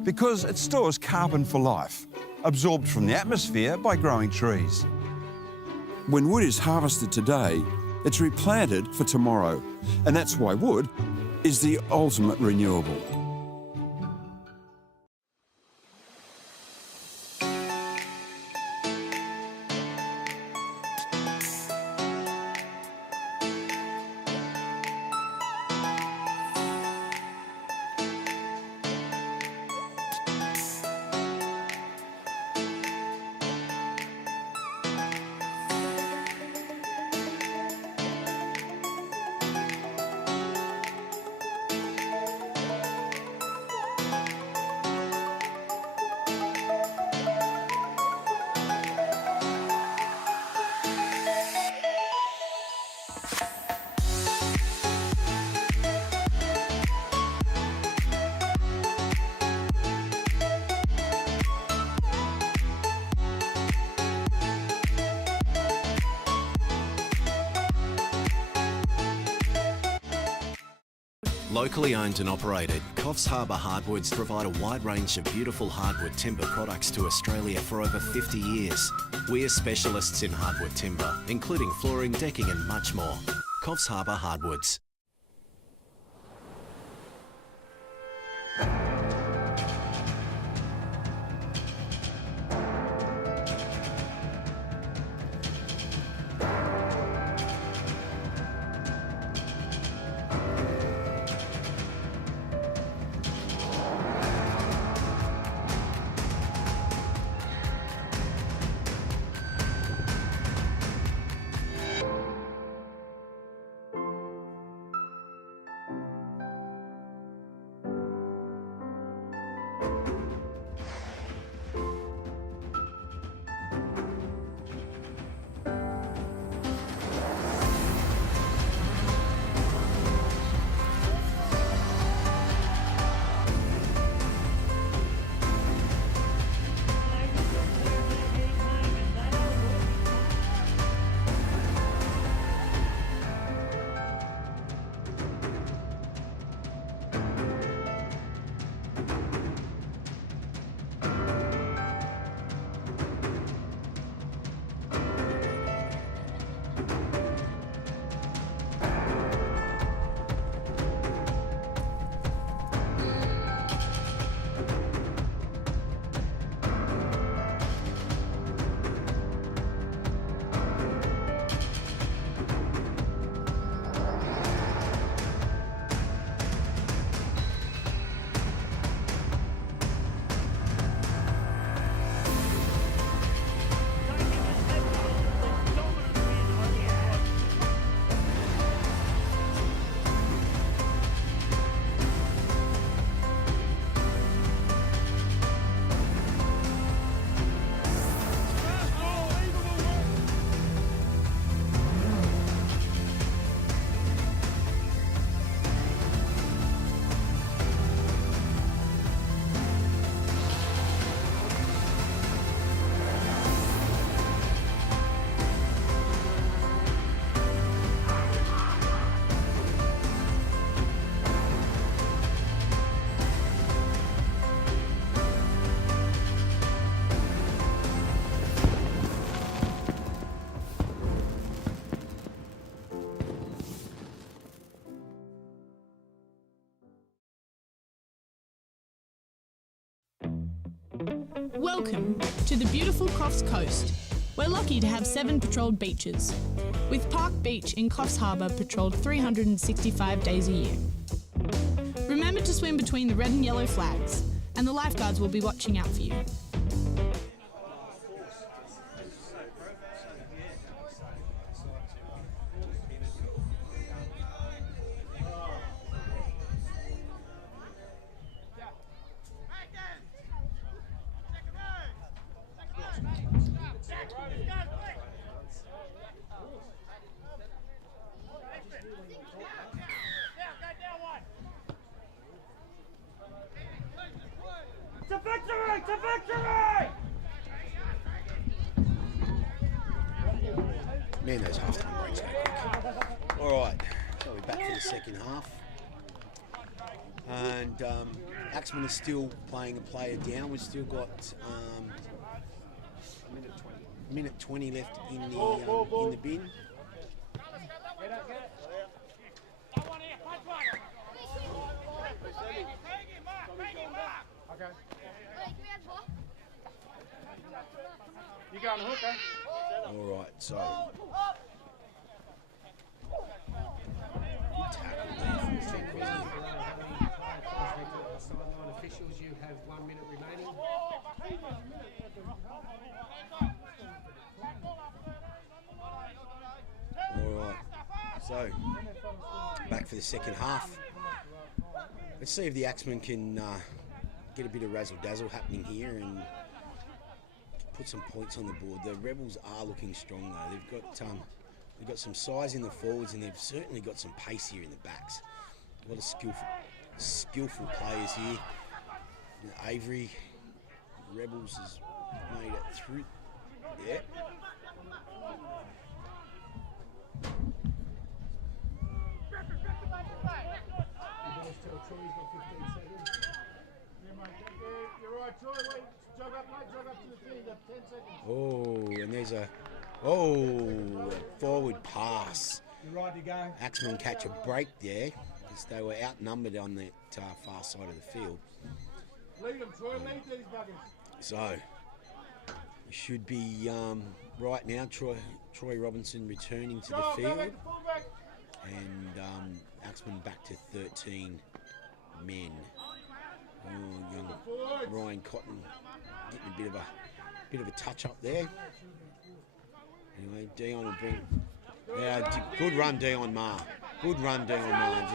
Because it stores carbon for life, absorbed from the atmosphere by growing trees. When wood is harvested today, it's replanted for tomorrow, and that's why wood is the ultimate renewable. Locally owned and operated, Coffs Harbour Hardwoods provide a wide range of beautiful hardwood timber products to Australia for over 50 years. We are specialists in hardwood timber, including flooring, decking and much more. Coffs Harbour Hardwoods. Welcome to the beautiful Coffs Coast. We're lucky to have 7 patrolled beaches, with Park Beach in Coffs Harbour patrolled 365 days a year. Remember to swim between the red and yellow flags, and the lifeguards will be watching out for you. To victory! To victory! Man, those half-time breaks go quick. All right, so we're back for the second half. And Axemen is still playing a player down. We've still got minute 20 left in the bin. Okay. You got on the hook, eh? All right, so tackle there from the centre, wasn't it? Sideline officials, you have 1 minute remaining. All right, so back for the second half. Let's see if the Axemen can get a bit of razzle-dazzle happening here and put some points on the board. The Rebels are looking strong though. They've got some size in the forwards and they've certainly got some pace here in the backs. A lot of skillful players here. Avery, Rebels has made it through. Yeah. Troy's got 15 seconds. Yeah, mate. You're right, Troy. Wait, jog up, mate. Jog up to the thing. You've got 10 seconds. Oh, and there's a forward pass. You're right to go. Axemen catch a break there because they were outnumbered on that far side of the field. Lead them, Troy. Lead these buggers. So it should be right now Troy Robinson returning to the field, and Axemen back to 13 men. Oh, young Ryan Cotton getting a bit of a touch up there. Anyway, Dion will bring. Good run, Dion Marr. Good run, Dion Marr.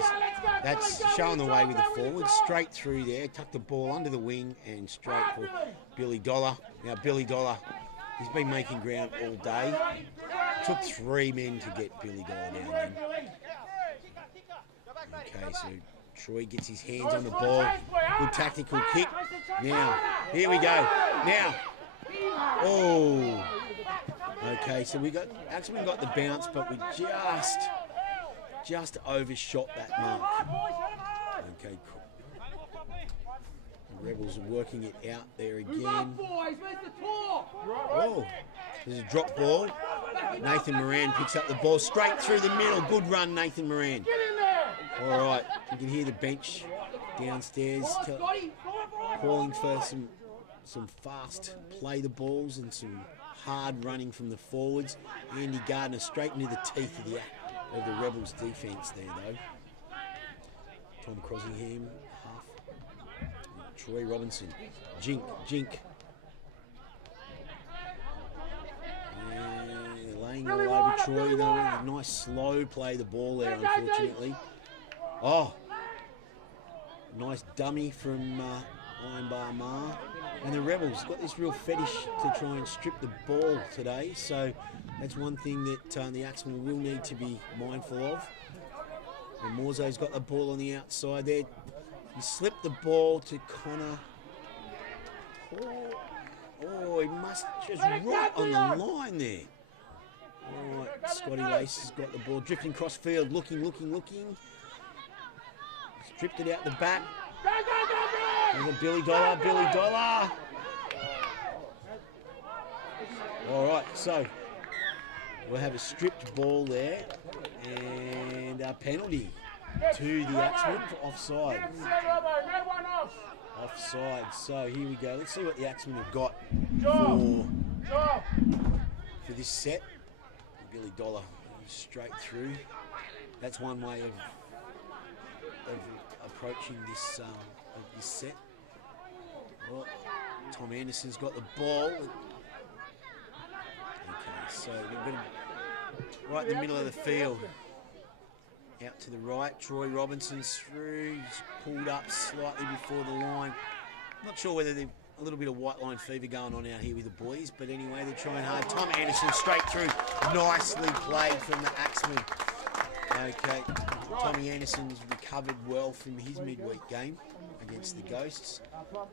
That's showing the way with the forwards. Straight through there, tuck the ball under the wing and straight for Billy Dollar. Now Billy Dollar, he's been making ground all day. Took 3 men to get Billy Dollar down then. Okay, so Troy gets his hands on the ball. Good tactical kick. Now, here we go. Now. Oh. Okay, so Axemen got the bounce, but we just overshot that mark. Okay, cool. The Rebels are working it out there again. Oh, there's a drop ball. Nathan Moran picks up the ball straight through the middle. Good run, Nathan Moran. All right, you can hear the bench downstairs calling for some fast play the balls and some hard running from the forwards. Andy Gardner straight into the teeth of the Rebels defence there though. Tom Crossingham, half. Troy Robinson, Jink. Laying all over Troy. Nice slow play the ball there, unfortunately. Oh, nice dummy from Ironbar Marr. And the Rebels got this real fetish to try and strip the ball today, so that's one thing that the Axemen will need to be mindful of. And Morzo's got the ball on the outside there. He slipped the ball to Connor. Oh, he must just right on the line there. All right, Scotty Lace has got the ball drifting cross field, looking. Stripped it out the back. And Billy Dollar. All right, so we'll have a stripped ball there and a penalty to the Axemen for offside. Offside. So here we go. Let's see what the Axemen have got for this set. Billy Dollar straight through. That's one way of approaching this set. Well, Tom Anderson's got the ball. Okay, so we're going to right in the middle of the field. Out to the right, Troy Robinson's through. He's pulled up slightly before the line. Not sure whether there's a little bit of white line fever going on out here with the boys, but anyway, they're trying hard. Tom Anderson straight through. Nicely played from the Axemen. Okay, Tommy Anderson's recovered well from his midweek game against the Ghosts.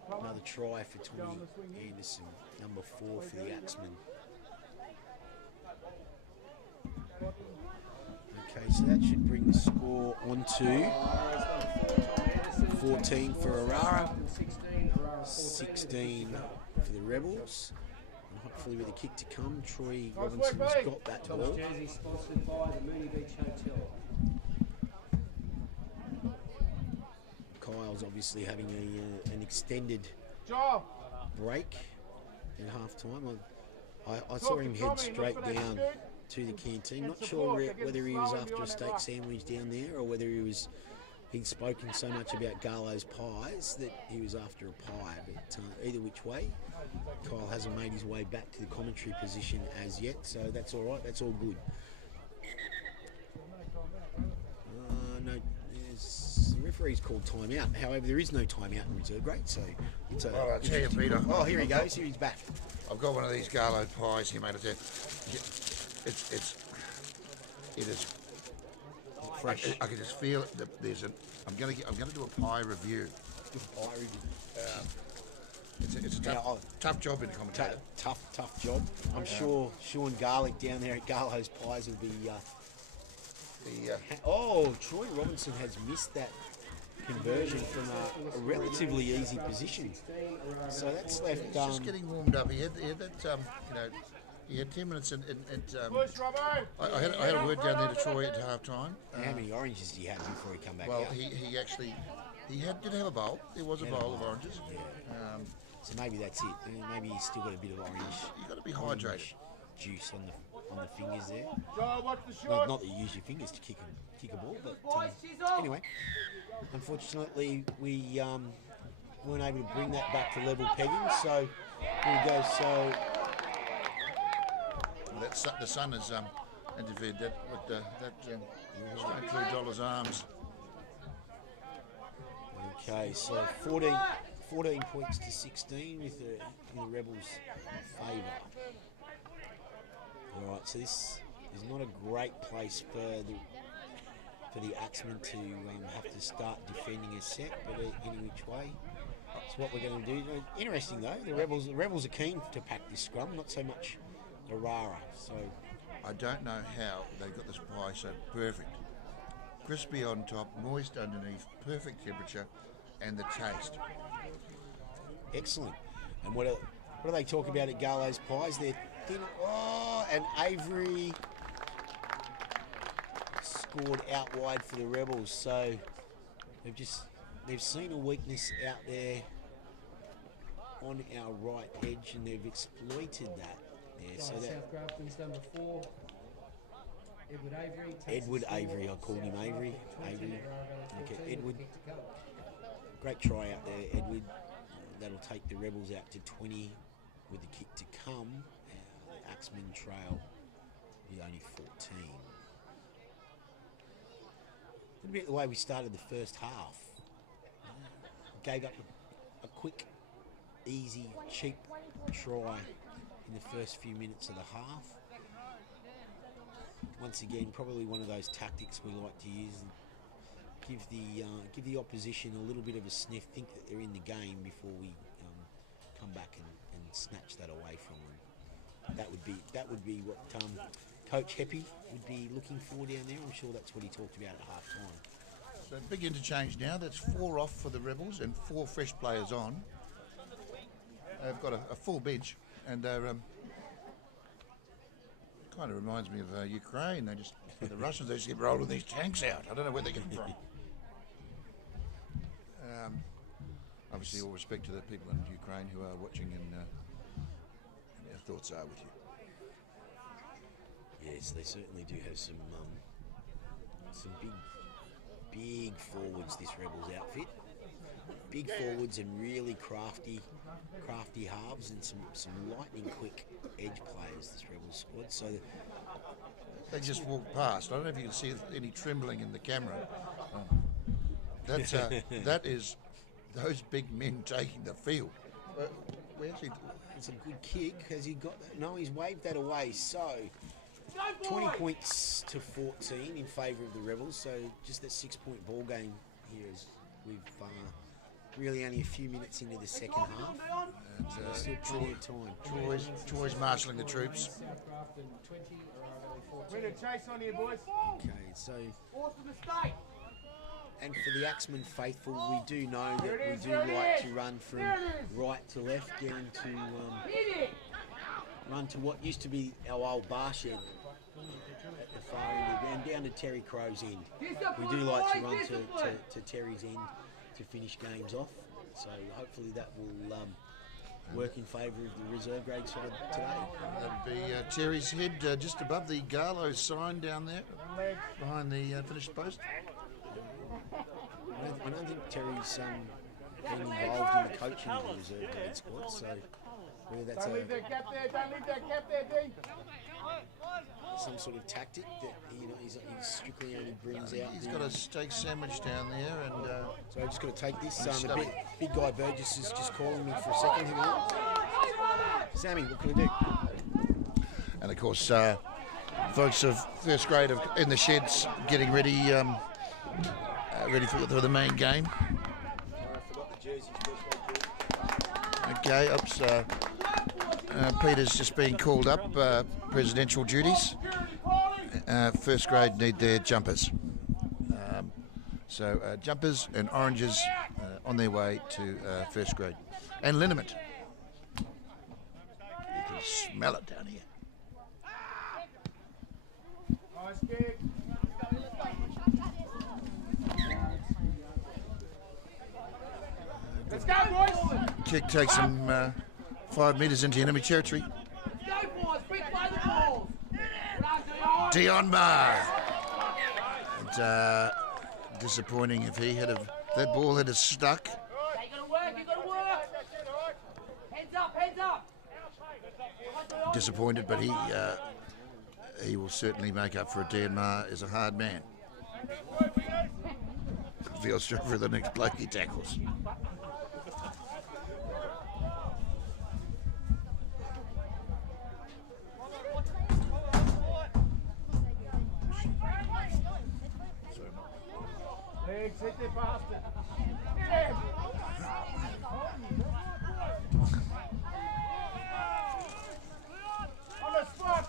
Another try for Tommy Anderson, number 4 for the Axemen. Okay, so that should bring the score on to 14 for Orara, 16 for the Rebels. And hopefully with a kick to come, Troy Robinson's got that ball. Jersey sponsored by the Mooney Beach Hotel. Kyle's obviously having an extended break at half time. I saw him head straight down to the canteen. Not sure whether he was after a steak sandwich down there or whether he'd spoken so much about Garlo's pies that he was after a pie. But either which way, Kyle hasn't made his way back to the commentary position as yet, so that's all right. That's all good. No, the referee's called timeout. However, there is no timeout in reserve grade, so it's a. Well, I'll tell you, Peter. Oh, here he goes. Here he's back. I've got one of these Garlo pies here, mate. It is fresh. I can just feel it. I'm going to do a pie review. Pie review. It's a tough job in the commentator. Tough job. I'm sure Sean Garlick down there at Garlo's Pies will be. Oh, Troy Robinson has missed that conversion from a relatively easy position. So that's left. He's just getting warmed up. He had that, he had 10 minutes and I had a word down there to Troy at half time. How many oranges did he have before he come back well, out? he actually did have a bowl. There was a bowl of oranges. Yeah. So maybe that's it. Maybe he's still got a bit of orange. You've got to be hydrated. Juice on the fingers there. Not that you use your fingers to kick a ball, but anyway. Unfortunately, we weren't able to bring that back to level pegging. So here we go. So the sun has interfered. Straight through Dollar's arms. Okay, so 14 points to 16 with in the Rebels' favour. All right, so this is not a great place for the Axemen to have to start defending a set, but any which way. That's what we're going to do. Interesting though, the Rebels are keen to pack this scrum, not so much Orara. So I don't know how they got this pie so perfect. Crispy on top, moist underneath, perfect temperature, and the taste. Excellent. And what do they talk about at Garlow's Pies? They're thin. Oh, and Avery scored out wide for the Rebels. So they've seen a weakness out there on our right edge, and they've exploited that. Yeah, so that South Grafton's number 4. Edward Avery, I called him Avery. Okay, Edward. Great try out there, Edward. That'll take the Rebels out to 20 with the kick to come. The Axemen trail with only 14. A little bit the way we started the first half. Gave up a quick, easy, cheap try in the first few minutes of the half. Once again, probably one of those tactics we like to use. Give the opposition a little bit of a sniff, think that they're in the game before we come back and snatch that away from them. That would be what Coach Heppy would be looking for down there. I'm sure that's what he talked about at half time. So big interchange now. That's 4 off for the Rebels and 4 fresh players on. They've got a full bench, and they're kind of reminds me of Ukraine. The Russians, they just keep rolling these tanks out. I don't know where they get them from. Obviously, all respect to the people in Ukraine who are watching, and our thoughts are with you. Yes, they certainly do have some big forwards, this Rebels outfit. Big forwards and really crafty halves, and some lightning quick edge players, this Rebels squad. So they just walked past. I don't know if you can see any trembling in the camera. That is those big men taking the field. It's a good kick. Has he got that? No, he's waved that away. So 20 points to 14 in favour of the Rebels. So just that 6-point ball game here as we've really only a few minutes into the second half. And still plenty of time. Troy's marshalling the troops. We're in a chase on here, boys. Okay, so. And for the Axemen faithful, we do know that we do like to run from right to left down to run to what used to be our old bar shed at the far end of the ground, down to Terry Crow's end. We do like to run to Terry's end to finish games off. So hopefully that will work in favour of the reserve grade side today. That'd be Terry's head just above the Garlow sign down there, behind the finished post. I don't think Terry's been involved in the coaching of the reserve grade squad, so whether that's Don't leave that gap there, D. some sort of tactic that he strictly only brings out. He's got a steak sandwich down there, and so I've just got to take this. Big guy Burgess is just calling me for a second. Hang on. Sammy, what can we do? And of course, folks of first grade in the sheds getting ready for the main game. Okay, oops. Peter's just being called up, presidential duties. First grade need their jumpers. So jumpers and oranges on their way to first grade. And liniment. You can smell it down here. Nice kick. Let's go, boys. Kick takes them 5 metres into enemy territory. Go, boys. Quick, play the balls. Dion Marr. And, disappointing if he had that ball had stuck. You gotta work, you gotta work. Heads up, heads up. Disappointed, but he will certainly make up for it. Dion Marr is a hard man. Feels sorry for the next bloke he tackles. Legs, hit their bastard. On the spot.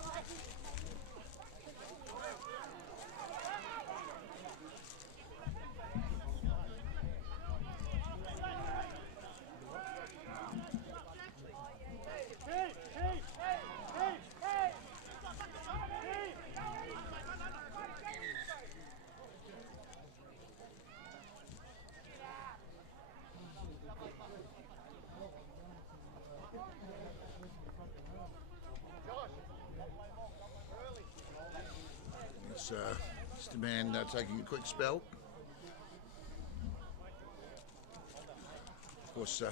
It's the man taking a quick spell. Of course,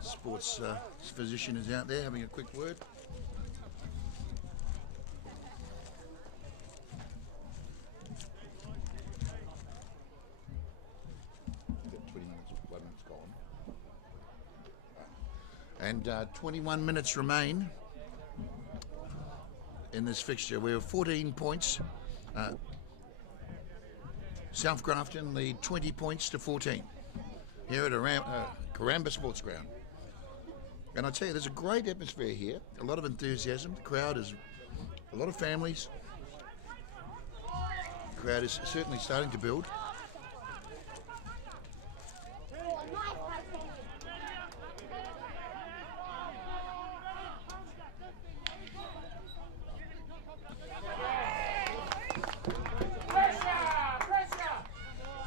sports physician is out there having a quick word. And 21 minutes remain in this fixture. We're 14 points. South Grafton lead 20 points to 14 here at Karamba Sports Ground. And I tell you, there's a great atmosphere here. A lot of enthusiasm. The crowd is a lot of families. The crowd is certainly starting to build.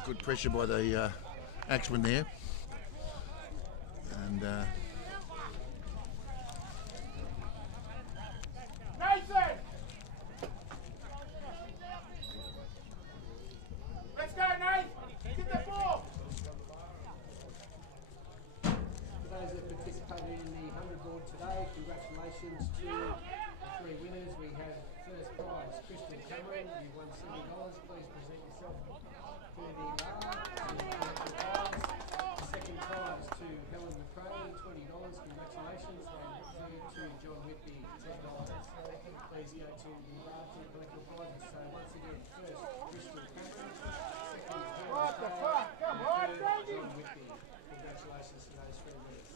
Good pressure by the Axemen there. And Nathan! Let's go, Nate! Get the ball! For those that participated in the 100 board today, congratulations to the 3 winners. We have first prize, Christian Cameron. You won $70. Please present yourself to the second prize to Helen McRae, $20. Congratulations. And third to John Whitby, $10. Please go to the to collect your prizes. So once again, first Christian Cameron, second What the fuck? Come on, baby! John Whitby. Congratulations to those 3 winners.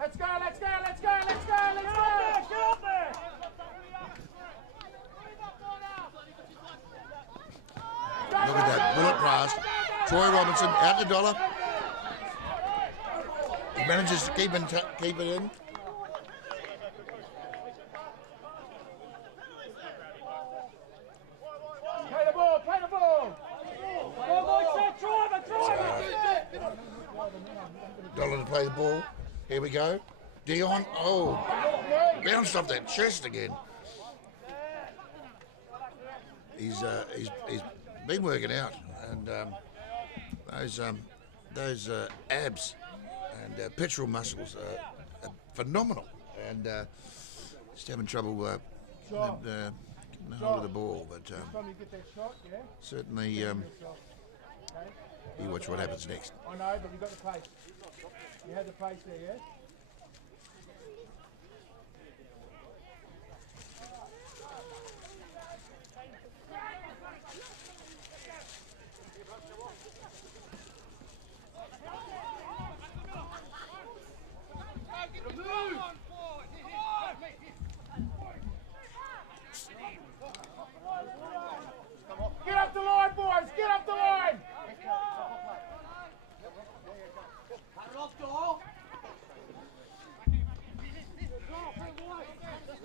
Let's go, let's go, let's go, let's go, let's go! Get up there! look at that bullet pass. Troy Robinson out the dollar. He manages to keep it in. Play the ball, play the ball! Dollar to play the ball. Here we go. Dion. Oh, bounced off that chest again. He's been working out, and those abs and pectoral muscles are phenomenal, and just having trouble getting hold of the ball, but certainly you watch what happens next. I know, but you got the pace. You had the pace there, yeah?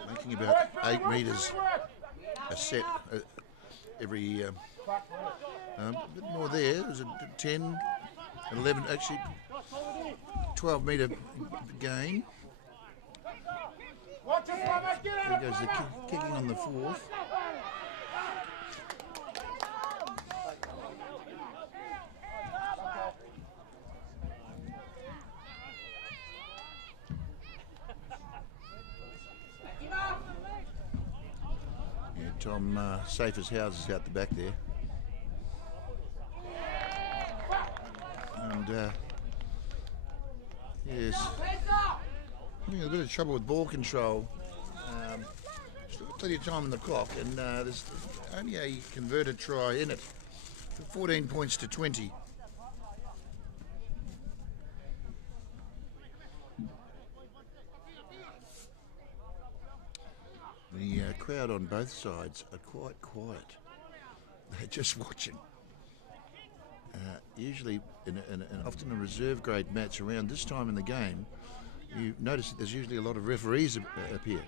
making about 8 metres a set every. A bit more there. There's a 10, 11, actually 12 metre gain. There goes the kicking on the fourth. Yeah, Tom safe as houses out the back there. And yes, having a bit of trouble with ball control. Still got plenty of time on the clock, and there's only a converted try in it. 14 points to 20. The crowd on both sides are quite quiet. They're just watching. Usually, in often a reserve grade match around this time in the game, you notice that there's usually a lot of referees appear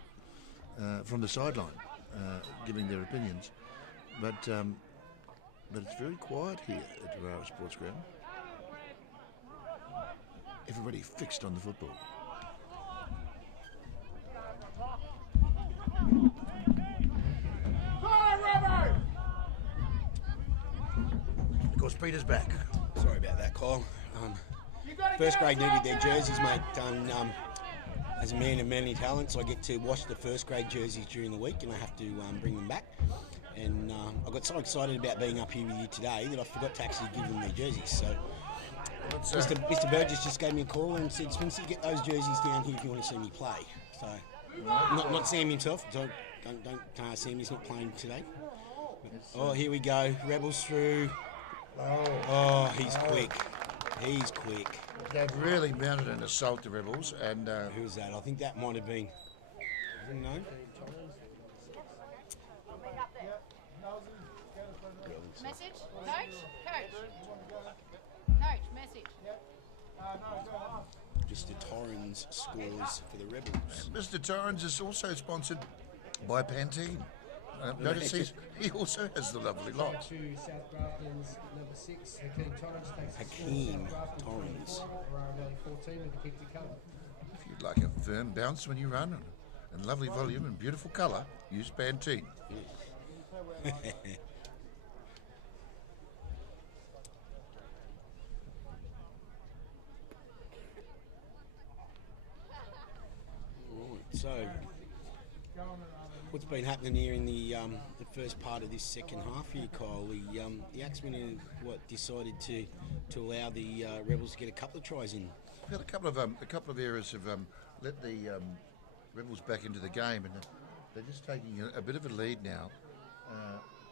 from the sideline, giving their opinions. But it's very quiet here at Orara Sports Ground. Everybody fixed on the football. Of course, Peter's back. Sorry about that, Kyle. First grade needed their jerseys, mate. As a man of many talents, I get to wash the first grade jerseys during the week, and I have to bring them back. And I got so excited about being up here with you today that I forgot to actually give them their jerseys. So Mr. Burgess just gave me a call and said, Spencer, get those jerseys down here if you want to see me play. So not Sam himself. So don't Sam, he's not playing today. Oh, here we go. Rebels through. Oh, he's quick. He's quick. They've really mounted an assault, the Rebels. And who's that? I think that might have been. I don't know. Message? Coach? Coach, message. Mr. Torrens scores for the Rebels. And Mr. Torrens is also sponsored by Pantene. Notice he also has the lovely lot. To South Grafton's number 6, Hakeem Torrens takes Hakeem Torrens. Orara Valley 14 with the kick to come. If you'd like a firm bounce when you run and lovely volume and beautiful colour, use Pantene. So, what's been happening here in the first part of this second half here, Kyle? The Axemen have decided to allow the Rebels to get a couple of tries in. We've had a couple of errors have let the Rebels back into the game, and they're just taking a bit of a lead now.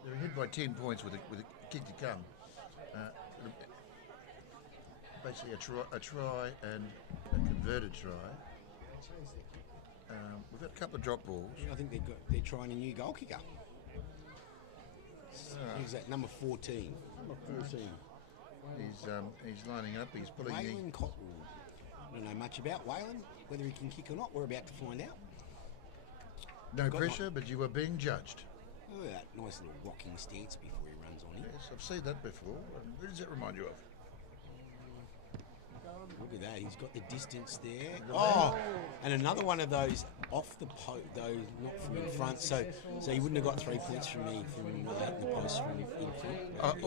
They're ahead by 10 points with a kick to come. Basically a try and a converted try. We've had a couple of drop balls. Yeah, I think they're trying a new goal kicker. Who's that? Number 14. Number 14. He's lining up. He's pulling Waylon Cotton. I don't know much about Waylon. Whether he can kick or not, we're about to find out. No pressure, but you are being judged. Look at that nice little rocking stance before he runs on it. Yes, I've seen that before. Who does that remind you of? Look at that, he's got the distance there. Oh, and another one of those off the post, though, not from in front. So he wouldn't have got 3 points from me from hitting the post from in front.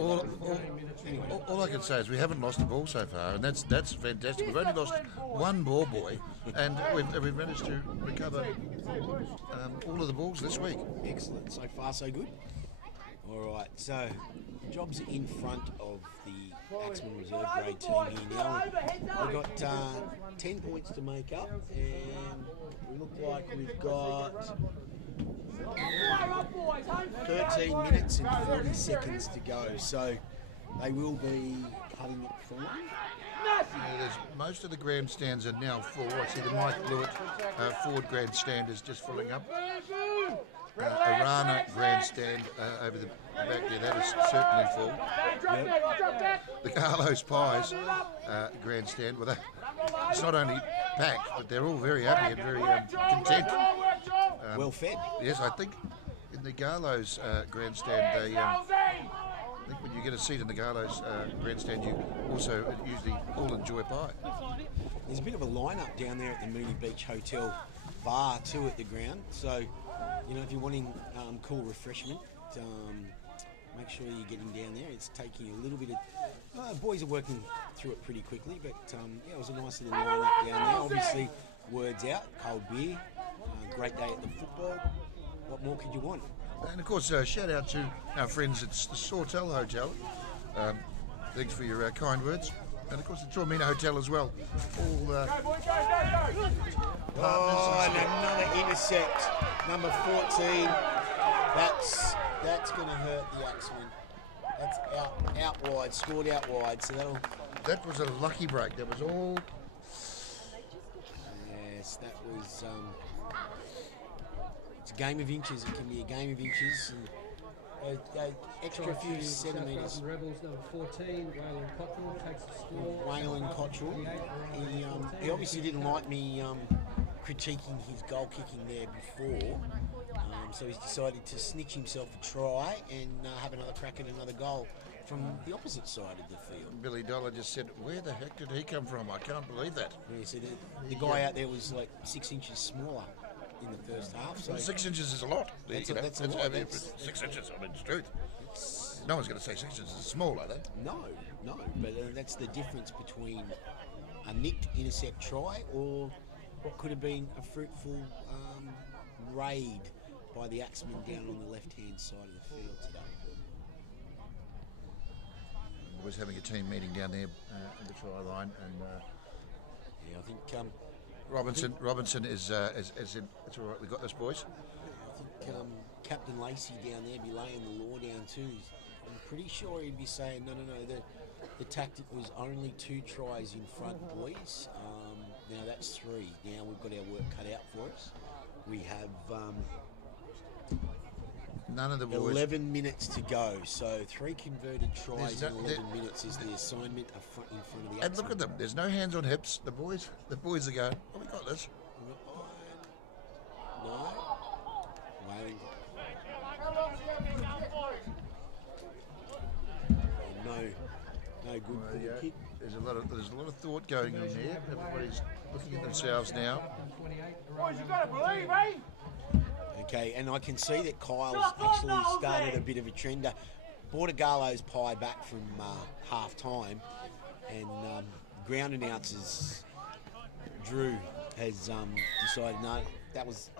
All I can say is we haven't lost a ball so far, and that's fantastic. We've only lost one ball boy, and we've managed to recover all of the balls this week. Excellent. So far, so good. All right, so jobs in front of the Axemen reserve grade team here now. We've got 10 points to make up, and we look like we've got 13 minutes and 40 seconds to go. So they will be cutting it forward. Most of the grandstands are now full. I see the Mike Blewett Ford grandstand is just filling up. Orana grandstand over the back there, that is certainly full. Yep. The Carlos Pies grandstand, it's not only packed, but they're all very happy and very content well fed. Yes, I think in the Garlows grandstand, they. I think when you get a seat in the Garlows grandstand, you also usually all enjoy pie. There's a bit of a lineup down there at the Mooney Beach Hotel bar too at the ground. So, you know, if you're wanting cool refreshment, make sure you're getting down there. It's taking a little bit of... boys are working through it pretty quickly, but yeah, it was a nice little lineup down there. Obviously, words out, cold beer, great day at the football. What more could you want? And of course, shout out to our friends at the Sawtell Hotel. Thanks for your kind words. And of course, the Tormina Hotel as well. All and another intercept, number 14. That's going to hurt the Axemen. That's out wide, scored out wide. So that was a lucky break. That was all. Yes, that was. It's a game of inches. It can be a game of inches. And extra few centimetres. Rebels number 14, Waylon Cottrell takes the score. Waylon Cottrell. He obviously didn't like me critiquing his goal kicking there before. So he's decided to snitch himself a try and have another crack at another goal from the opposite side of the field. Billy Dollar just said, "Where the heck did he come from? I can't believe that." Yeah, so the guy out there was like 6 inches smaller in the first half. So 6 inches is a lot. That's a lot. I mean, 6 inches, I mean, it's truth. No one's going to say 6 inches is small, are they? No. But that's the difference between a nicked intercept try or what could have been a fruitful raid by the Axemen down on the left-hand side of the field today. I was having a team meeting down there at the try line, and yeah, I think Robinson is in. It's all right. We got this, boys. I think Captain Lacey down there be laying the law down too. I'm pretty sure he'd be saying, no. The tactic was only 2 tries in front, boys. Now that's 3. Now we've got our work cut out for us. We have none of the boys. 11 minutes to go. So 3 converted tries in 11 minutes is the assignment in front of the. And look at them. There's no hands on hips. The boys are going. Oh, we got this. No. Waiting. No good for the kick. There's a lot of thought going on here. Everybody's looking at themselves now. Boys, you got to believe, eh? Okay, and I can see that Kyle's actually started a bit of a trender. Bought a Garlo's pie back from half time, and ground announcers Drew has decided no, that was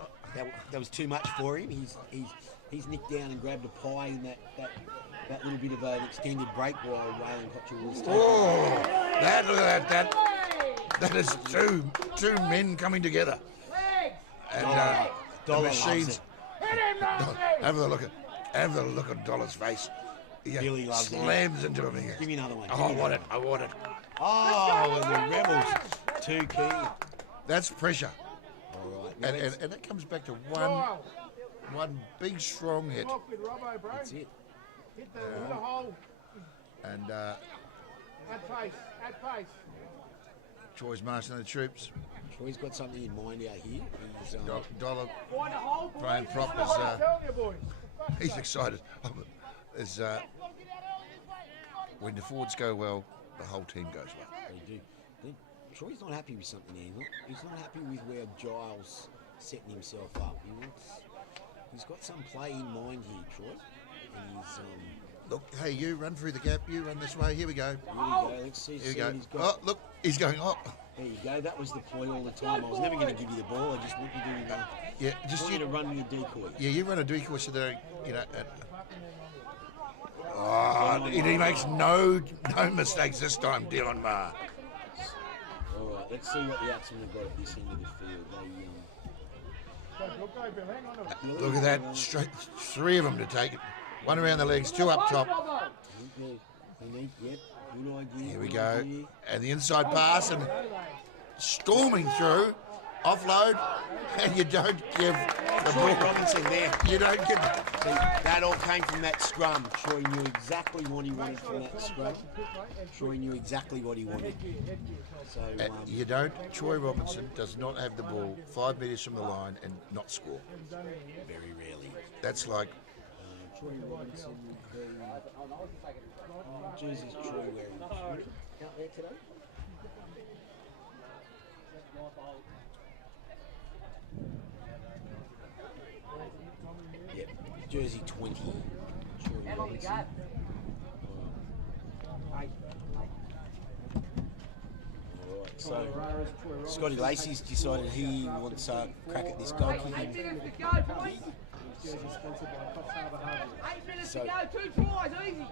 too much for him. He's nicked down and grabbed a pie in that little bit of an extended break while Waylon Cottrell was taking. That is two men coming together. And the machines. Have a look at Dollar's face. Billy loves slams into him again. Give me another one. I want it. Oh, the Rebels too keen. That's pressure. All right. And that comes back to one big strong hit. That's it. Hit the hole. And add pace. Troy's marching the troops. Troy's got something in mind out here. He's, Dollar Brian Prop is he's excited. When the forwards go well, the whole team goes well. They do. Troy's not happy with something here. He's not happy with where Giles setting himself up. He's got some play in mind here, Troy. And he's look, hey, you run through the gap. You run this way. Here we go. Here we go. Let's see. Here we go. Oh, look, he's going up. There you go. That was the ploy all the time. I was never going to give you the ball. I just want you to run your decoy. Yeah, you run a decoy so they're, he makes no mistakes this time, Dylan Marr. All right, let's see what the Axemen have got at this end of the field. Look at that. Straight, 3 of them to take it. 1 around the legs, 2 up top. Good idea. Here we go. And the inside pass and storming through. offload, and you don't give the ball. Robinson there. You don't give. See, that all came from that scrum. Troy knew exactly what he wanted from that scrum. Troy knew exactly what he wanted. So You don't. Troy Robinson does not have the ball 5 metres from the line and not score. Very rarely. That's like. Troy Robinson would be. Jesus, Troy wearing out there today. Yep, jersey 20. Troy Robinson. Alright, so Scotty Lacey's decided he wants a crack at this goal kick. 8 minutes to go, boys. So, 2 tries, easy.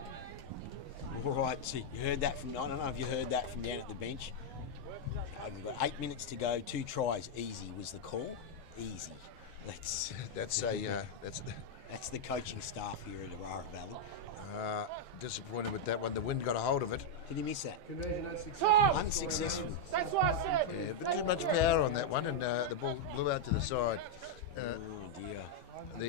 right, so you heard that from, I don't know if you heard that from down at the bench. We've got 8 minutes to go, 2 tries, easy was the call. Easy. That's the coaching staff here at Orara Valley. Disappointed with that one. The wind got a hold of it. Did he miss that? Unsuccessful. That's what I said. Yeah, but too much power on that one, and the ball blew out to the side. Oh dear.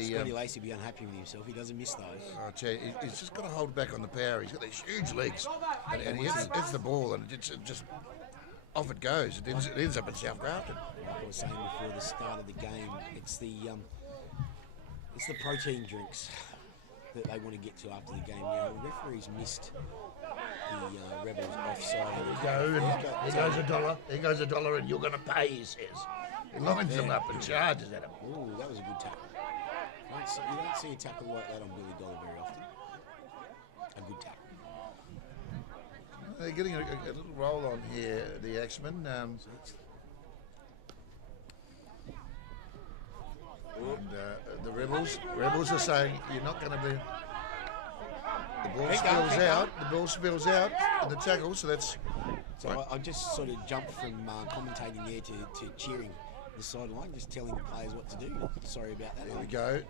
Scotty Lacey will be unhappy with himself. He doesn't miss those. I tell you, he's just got to hold back on the power. He's got these huge legs, and he hits the ball, and it just off it goes. It ends up in South Grafton. Like I was saying before the start of the game, it's the protein drinks that they want to get to after the game. Now, the referee's missed the Rebels offside. Here goes a dollar, and you're going to pay, he says. He lines them up and charges at him. Ooh, that was a good tackle. You don't see a tackle like that on Billy Dollar very often. A good tackle. They're getting a little roll on here, the Axemen. The Rebels are saying you're not going to be. The ball spills out in the tackle, so that's. So I just sort of jumped from commentating there to cheering the sideline, just telling the players what to do. Sorry about that. There we go.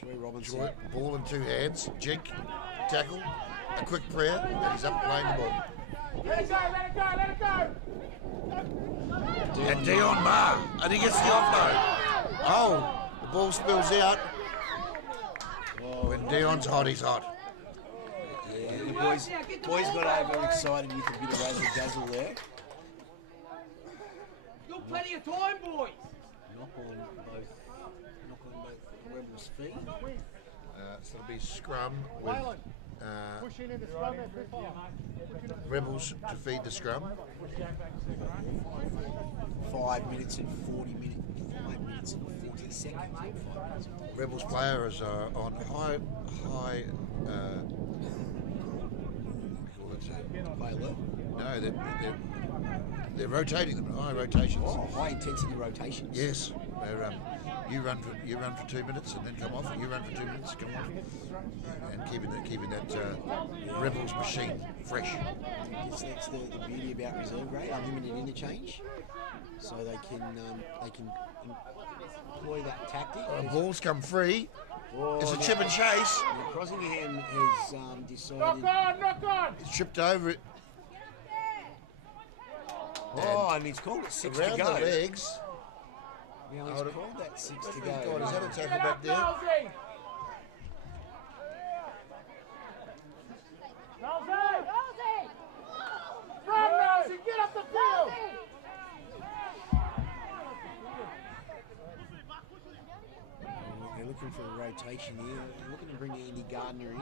Troy Robinson. Ball in 2 hands. Jink, tackle, a quick prayer, and he's up playing the ball. Let it go. And Dion Marr, and he gets the offload. Oh, the ball spills out. When Dion's hot, he's hot. Yeah, the boys got overexcited with a bit of razzle dazzle there. Still plenty of time, boys. Knock on both Rebels' feet. So it'll be scrum with Push in the scrum. Rebels to feed the scrum. 5 minutes and 40 minutes. 5 minutes and 40 seconds. Rebels players are on high no, they're rotating them, high rotations. Oh, high intensity rotations. Yes, you run for 2 minutes and then come off, and you run for 2 minutes, come off, and keeping that Rebels machine fresh. Yes, that's the beauty about reserve grade, unlimited interchange, so they can employ that tactic. Balls come free. Oh, it's a chip and chase. Crossingham has decided. Knock on! He's tripped over it. Oh, and he's called it 6 around to go. The legs. Now he's called that 6 to go. God, is that a tackle back there? Nosey, get up the field! They're looking for a rotation here. They're looking to bring Andy Gardner in.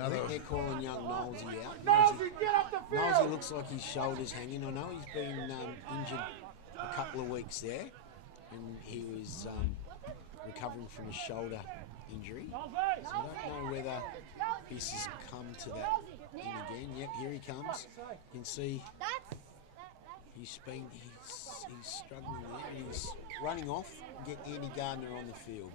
I think they're calling young Knowlesy out. Nosey, get up the field! Knowlesy looks like his shoulder's hanging. I know he's been injured a couple of weeks there, and he was recovering from a shoulder injury. So I don't know whether this has come to that in again. Yep, here he comes. You can see he's struggling there. He's running off. Get Andy Gardner on the field.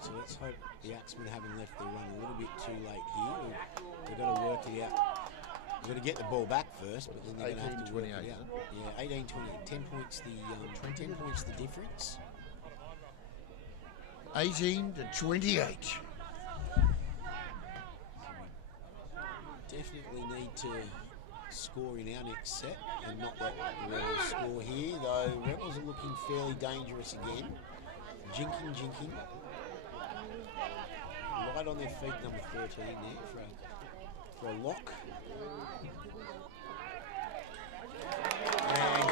So let's hope the Axemen haven't left their run a little bit too late here. They've got to work it out. They've got to get the ball back first, but then they're going to have to work it out. Yeah, 18-20. 10 points the 10 points the difference. 18-28. Definitely need to score in our next set and not let the Rebels score here, though Rebels are looking fairly dangerous again. Jinking. Right on their feet, number 13 there for a lock. And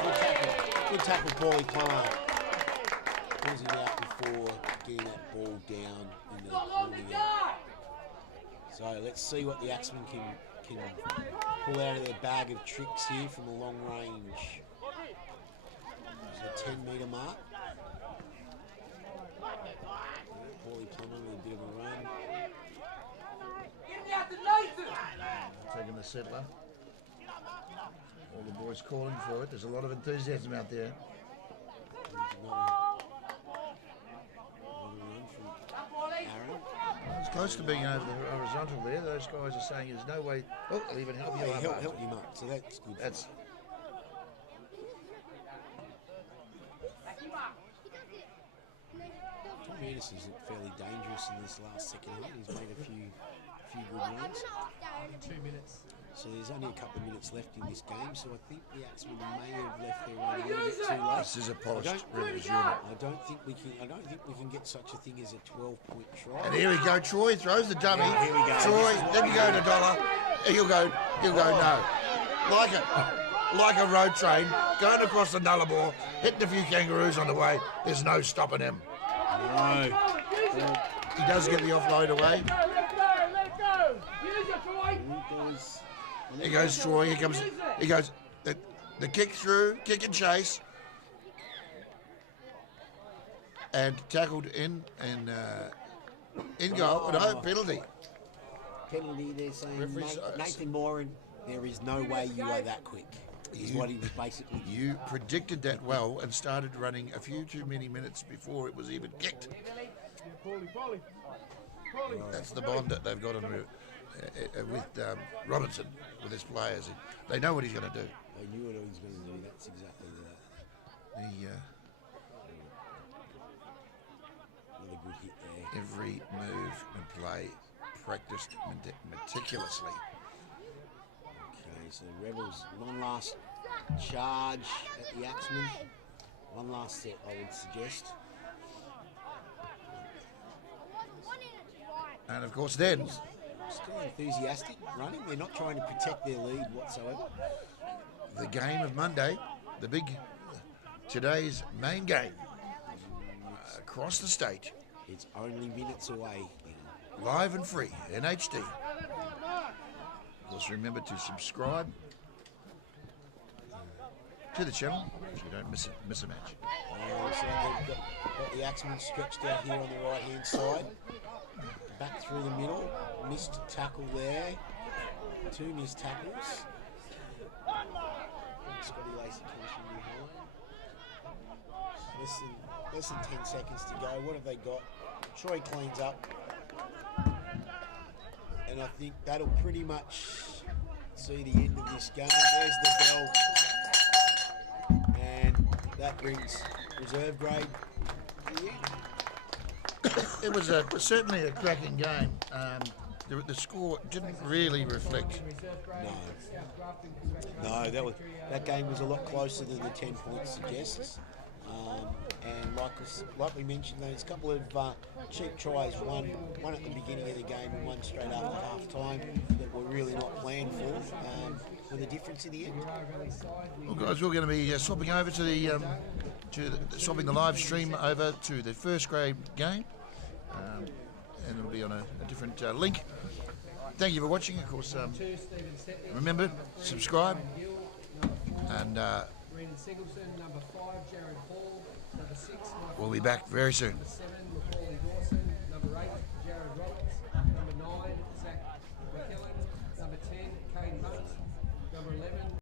good tackle, Paulie Plummer. Pulls him out before getting that ball down in the corner. So let's see what the Axemen can pull out of their bag of tricks here from a long range. So 10-metre mark. Paulie Plummer with a bit of a run. Taking the settler. All the boys calling for it. There's a lot of enthusiasm out there. It's close to being over the horizontal there. Those guys are saying there's no way. Oh, they'll even help you up. Help him up. So that's good. That's. Tom Anderson's looked fairly dangerous in this last second half. He's made a few good runs. 2 minutes. So there's only a couple of minutes left in this game, so I think the Axemen may have left their run a little bit too late. This is a polished Rebels unit. I don't think we can get such a thing as a 12-point try. And here we go. Troy throws the dummy. Yeah, here we go. Troy, then you go to Dollar. He'll go no. Like a road train going across the Nullarbor, hitting a few kangaroos on the way. There's no stopping him. No. He does get the offload away. Let go. Use it, Troy. Here goes Troy. He goes. The kick through, kick and chase, and tackled in goal. No penalty. Penalty. They're saying Nathan Moran. There is no way you are that quick. Is what he was basically. You predicted that well and started running a few too many minutes before it was even kicked. That's the bond that they've got on with Robinson, with his players. They know what he's going to do. They knew what he was going to do. That's exactly that. Another good hit there. Every move and play practiced meticulously. Okay, so the Rebels, one last charge at the Axemen. One last set, I would suggest. And of course then... Still enthusiastic running. They're not trying to protect their lead whatsoever. The game of Monday, today's main game, across the state. It's only minutes away. Live and free, in HD. Of course, remember to subscribe to the channel so you don't miss a match. So they've got the Axemen stretched out here on the right-hand side. Back through the middle, missed tackle there. 2 missed tackles. Scotty Lacey comes from behind. Less than 10 seconds to go. What have they got? Troy cleans up. And I think that'll pretty much see the end of this game. There's the bell. And that brings reserve grade here. It was certainly a cracking game. The score didn't really reflect. No, that game was a lot closer than the 10 points suggests. And like we mentioned, there's a couple of cheap tries, one at the beginning of the game and one straight after half time that were really not planned for, with a difference in the end. Well, guys, we're going to be swapping over to swapping the live stream over to the first grade game, and it'll be on a different link. Thank you for watching. Of course, remember, subscribe, and we'll be back very soon.